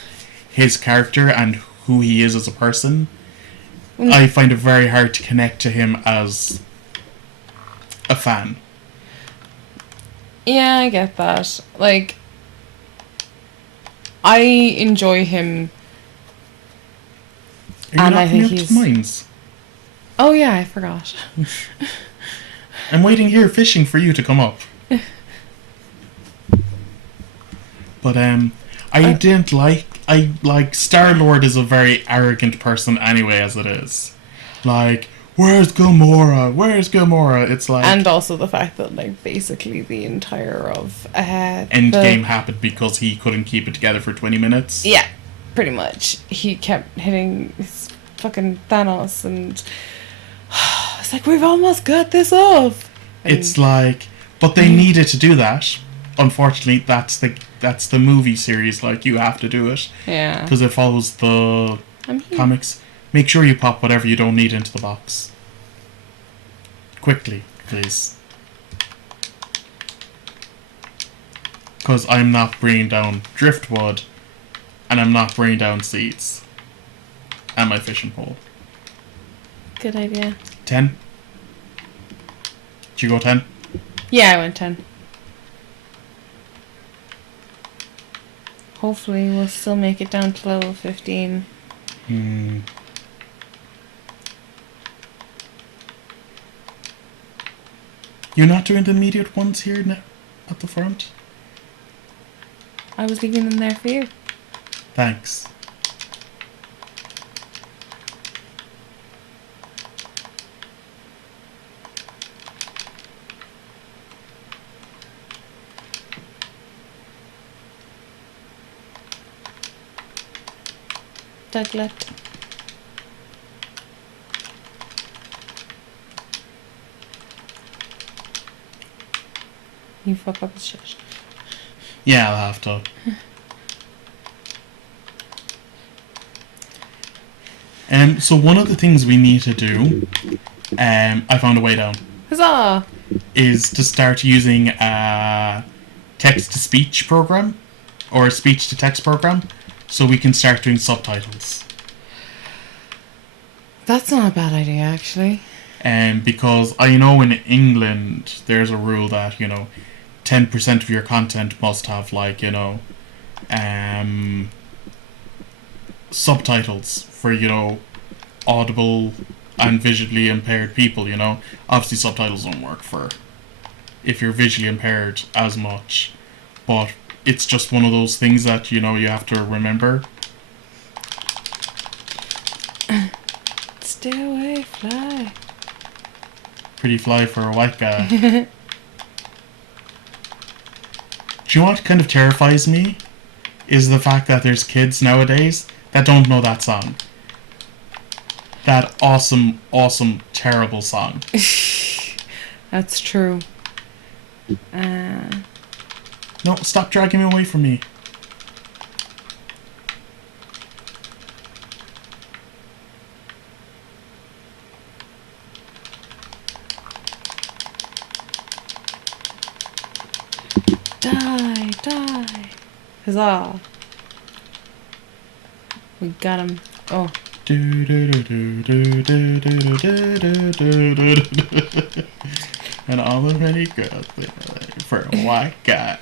his character and who he is as a person. I find it very hard to connect to him as a fan. Yeah, I get that. Like, I enjoy him. Are you not coming up to mines? Oh yeah, I forgot. I'm waiting here fishing for you to come up. But I like Star-Lord is a very arrogant person anyway as it is. Like, where's Gamora? Where's Gamora? It's like, and also the fact that like basically the entire of Endgame happened because he couldn't keep it together for 20 minutes. Yeah, pretty much. He kept hitting his fucking Thanos and it's like, we've almost got this off. And it's like, but they needed to do that. Unfortunately, that's the movie series. Like, you have to do it. Yeah. Because it follows the comics. Make sure you pop whatever you don't need into the box. Quickly, please. Because I'm not bringing down driftwood, and I'm not bringing down seeds. And my fishing pole. Good idea. 10? Did you go 10? Yeah, I went 10. Hopefully we'll still make it down to level 15. You're not doing the immediate ones here now, at the front? I was leaving them there for you. Thanks. Douglas. You fuck up his shit. Yeah, I'll have to. So one of the things we need to do, I found a way down, Huzzah! is to start using a text-to-speech program, or a speech-to-text program, so we can start doing subtitles. That's not a bad idea, actually. Because I know in England there's a rule that, 10% of your content must have, like, subtitles for, audible and visually impaired people, Obviously subtitles don't work for if you're visually impaired as much, but it's just one of those things that, you have to remember. Stay away, fly. Pretty fly for a white guy. Do you know what kind of terrifies me? Is the fact that there's kids nowadays that don't know that song. That awesome, awesome, terrible song. That's true. No, stop dragging me away from me. Die, die. Huzzah. We got him. Oh. And all the many girls for a white guy.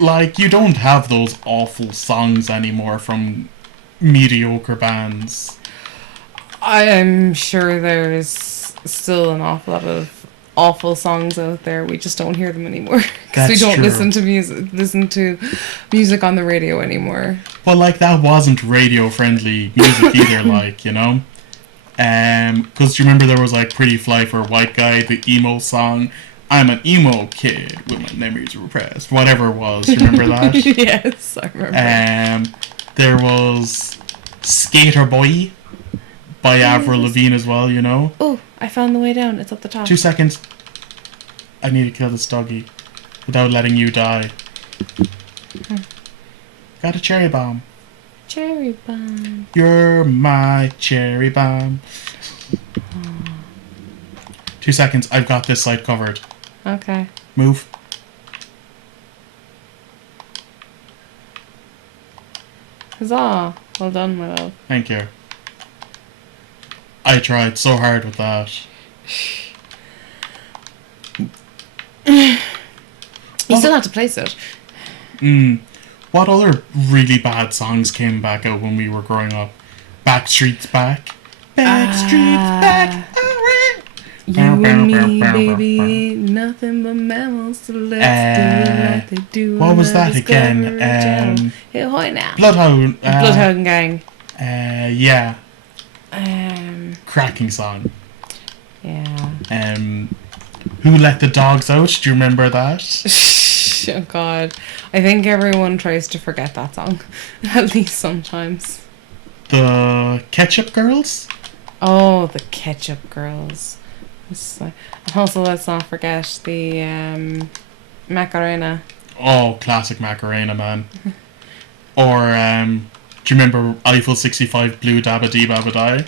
Like, you don't have those awful songs anymore from mediocre bands. I am sure there's still an awful lot of awful songs out there. We just don't hear them anymore because we That's don't true. listen to music on the radio anymore. But like, that wasn't radio friendly music either. Like, because you remember there was like Pretty Fly for a White Guy, the emo song. I'm an emo kid with my memories repressed. Whatever it was, you remember that? Yes, I remember. There was Skater Boy by Avril Lavigne as well. Oh, I found the way down. It's up the top. 2 seconds. I need to kill this doggy without letting you die. Got a cherry bomb. Cherry bomb. You're my cherry bomb. 2 seconds. I've got this side covered. Okay. Move. Huzzah. Well done, my love. Thank you. I tried so hard with that. You still have to place it. What other really bad songs came back out when we were growing up? Backstreet's Back. Backstreet's Back. Alright. You and me, baby, ain't nothing but mammals, so let's do it like they do. What on was the that again? Discovery Channel. Hey, hoy now. Bloodhound. Bloodhound Gang. Yeah. Cracking song. Yeah. Who Let the Dogs Out? Do you remember that? Oh God, I think everyone tries to forget that song, at least sometimes. The Ketchup Girls? Oh, the Ketchup Girls. Also, let's not forget the Macarena. Oh, classic Macarena, man. Or, do you remember Eiffel 65 Blue Dabba Dee Babba Die?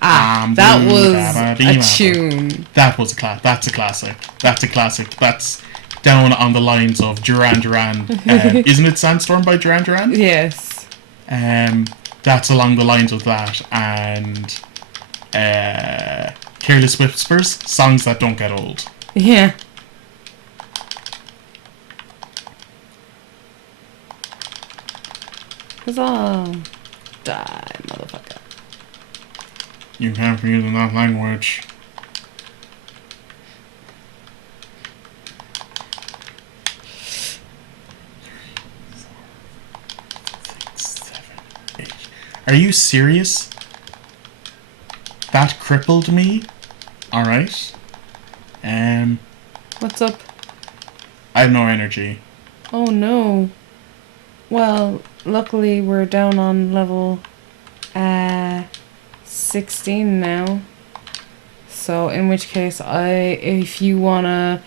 That was Dabba-dee a Babba. tune. That was that's a classic. That's a classic. That's down on the lines of Duran Duran. Isn't it Sandstorm by Duran Duran? Yes. That's along the lines of that, and Careless Whispers, songs that don't get old. Yeah. Huzzah. Die, motherfucker. You can't be using that language. Are you serious? That crippled me? Alright. What's up? I have no energy. Oh no. Well, luckily we're down on level 16 now. So in which case if you wanna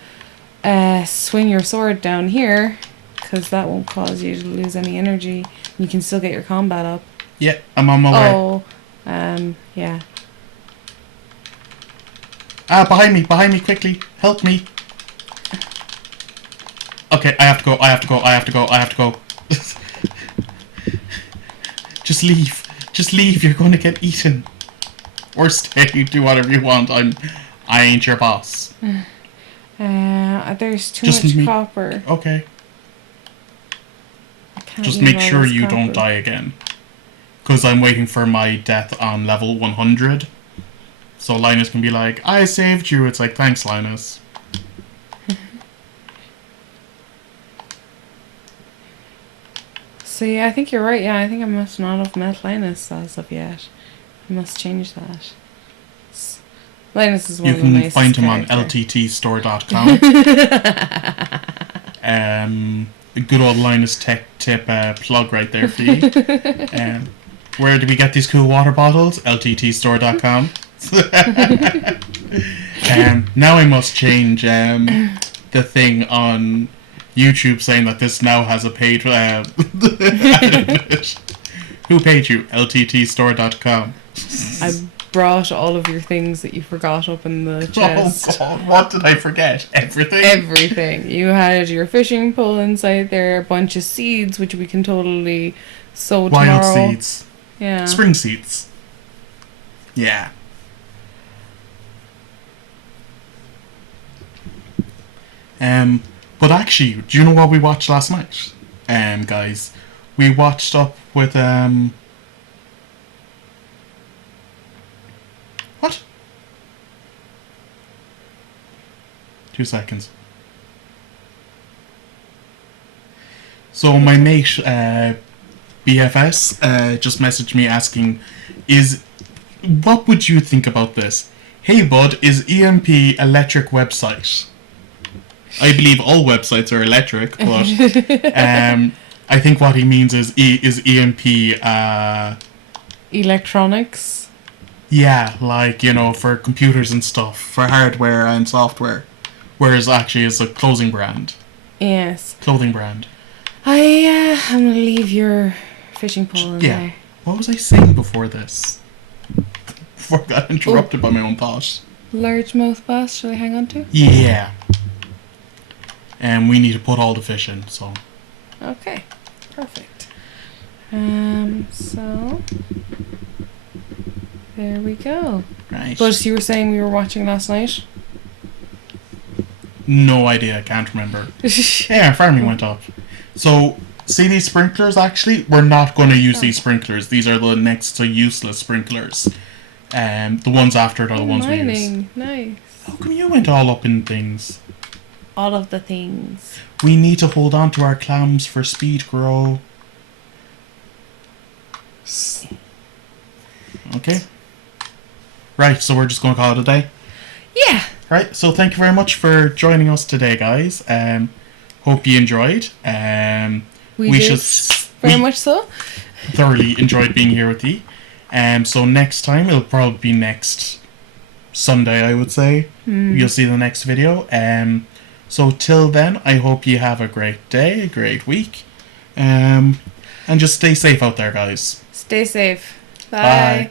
swing your sword down here, because that won't cause you to lose any energy. You can still get your combat up. Yeah, I'm on my way. Oh, yeah. Ah, behind me, quickly. Help me. Okay, I have to go. Just leave, you're gonna get eaten. Or stay, do whatever you want, I ain't your boss. There's too Just much me. copper. Okay. I can't Just use make all sure this you copper. don't die again. Because I'm waiting for my death on level 100. So Linus can be like, I saved you. It's like, thanks, Linus. See, I think you're right. Yeah, I think I must not have met Linus as of yet. I must change that. Linus is one You of the can nicest find him on character. lttstore.com. Good old Linus tech tip plug right there for you. Where do we get these cool water bottles? lttstore.com. Now I must change the thing on YouTube saying that this now has a paid Who paid you? lttstore.com. I brought all of your things that you forgot up in the chest. Oh god, what did I forget? Everything? Everything. You had your fishing pole inside there, a bunch of seeds, which we can totally sow Wild tomorrow. seeds. Yeah. Spring seeds. Yeah. But actually, do you know what we watched last night? Guys, we watched up with what? 2 seconds. So my mate, BFS, just messaged me asking, what would you think about this? Hey bud, is EMP electric website? I believe all websites are electric, but I think what he means is EMP Electronics. yeah, like, for computers and stuff, for hardware and software. Whereas actually it's a clothing brand. Yes. Clothing brand. I'm gonna leave your fishing pole in there. What was I saying before this? Before I got interrupted by my own thought. Largemouth bass, shall I hang on to? Yeah. And we need to put all the fish in, so. Okay. Perfect. So there we go. Right. But you were saying we were watching last night? No idea, I can't remember. Yeah, farming went up. So, see these sprinklers actually? We're not going to use these sprinklers. These are the next to useless sprinklers. The ones after are the ones we use. Mining. Nice. How come you went all up in things? All of the things. We need to hold on to our clams for speed grow. Okay. Right, so we're just going to call it a day? Yeah. Right, so thank you very much for joining us today, guys. Hope you enjoyed. We we very much so. thoroughly enjoyed being here with you. So next time, it'll probably be next Sunday, I would say. You'll see the next video. So till then, I hope you have a great day, a great week. And just stay safe out there, guys. Stay safe. Bye.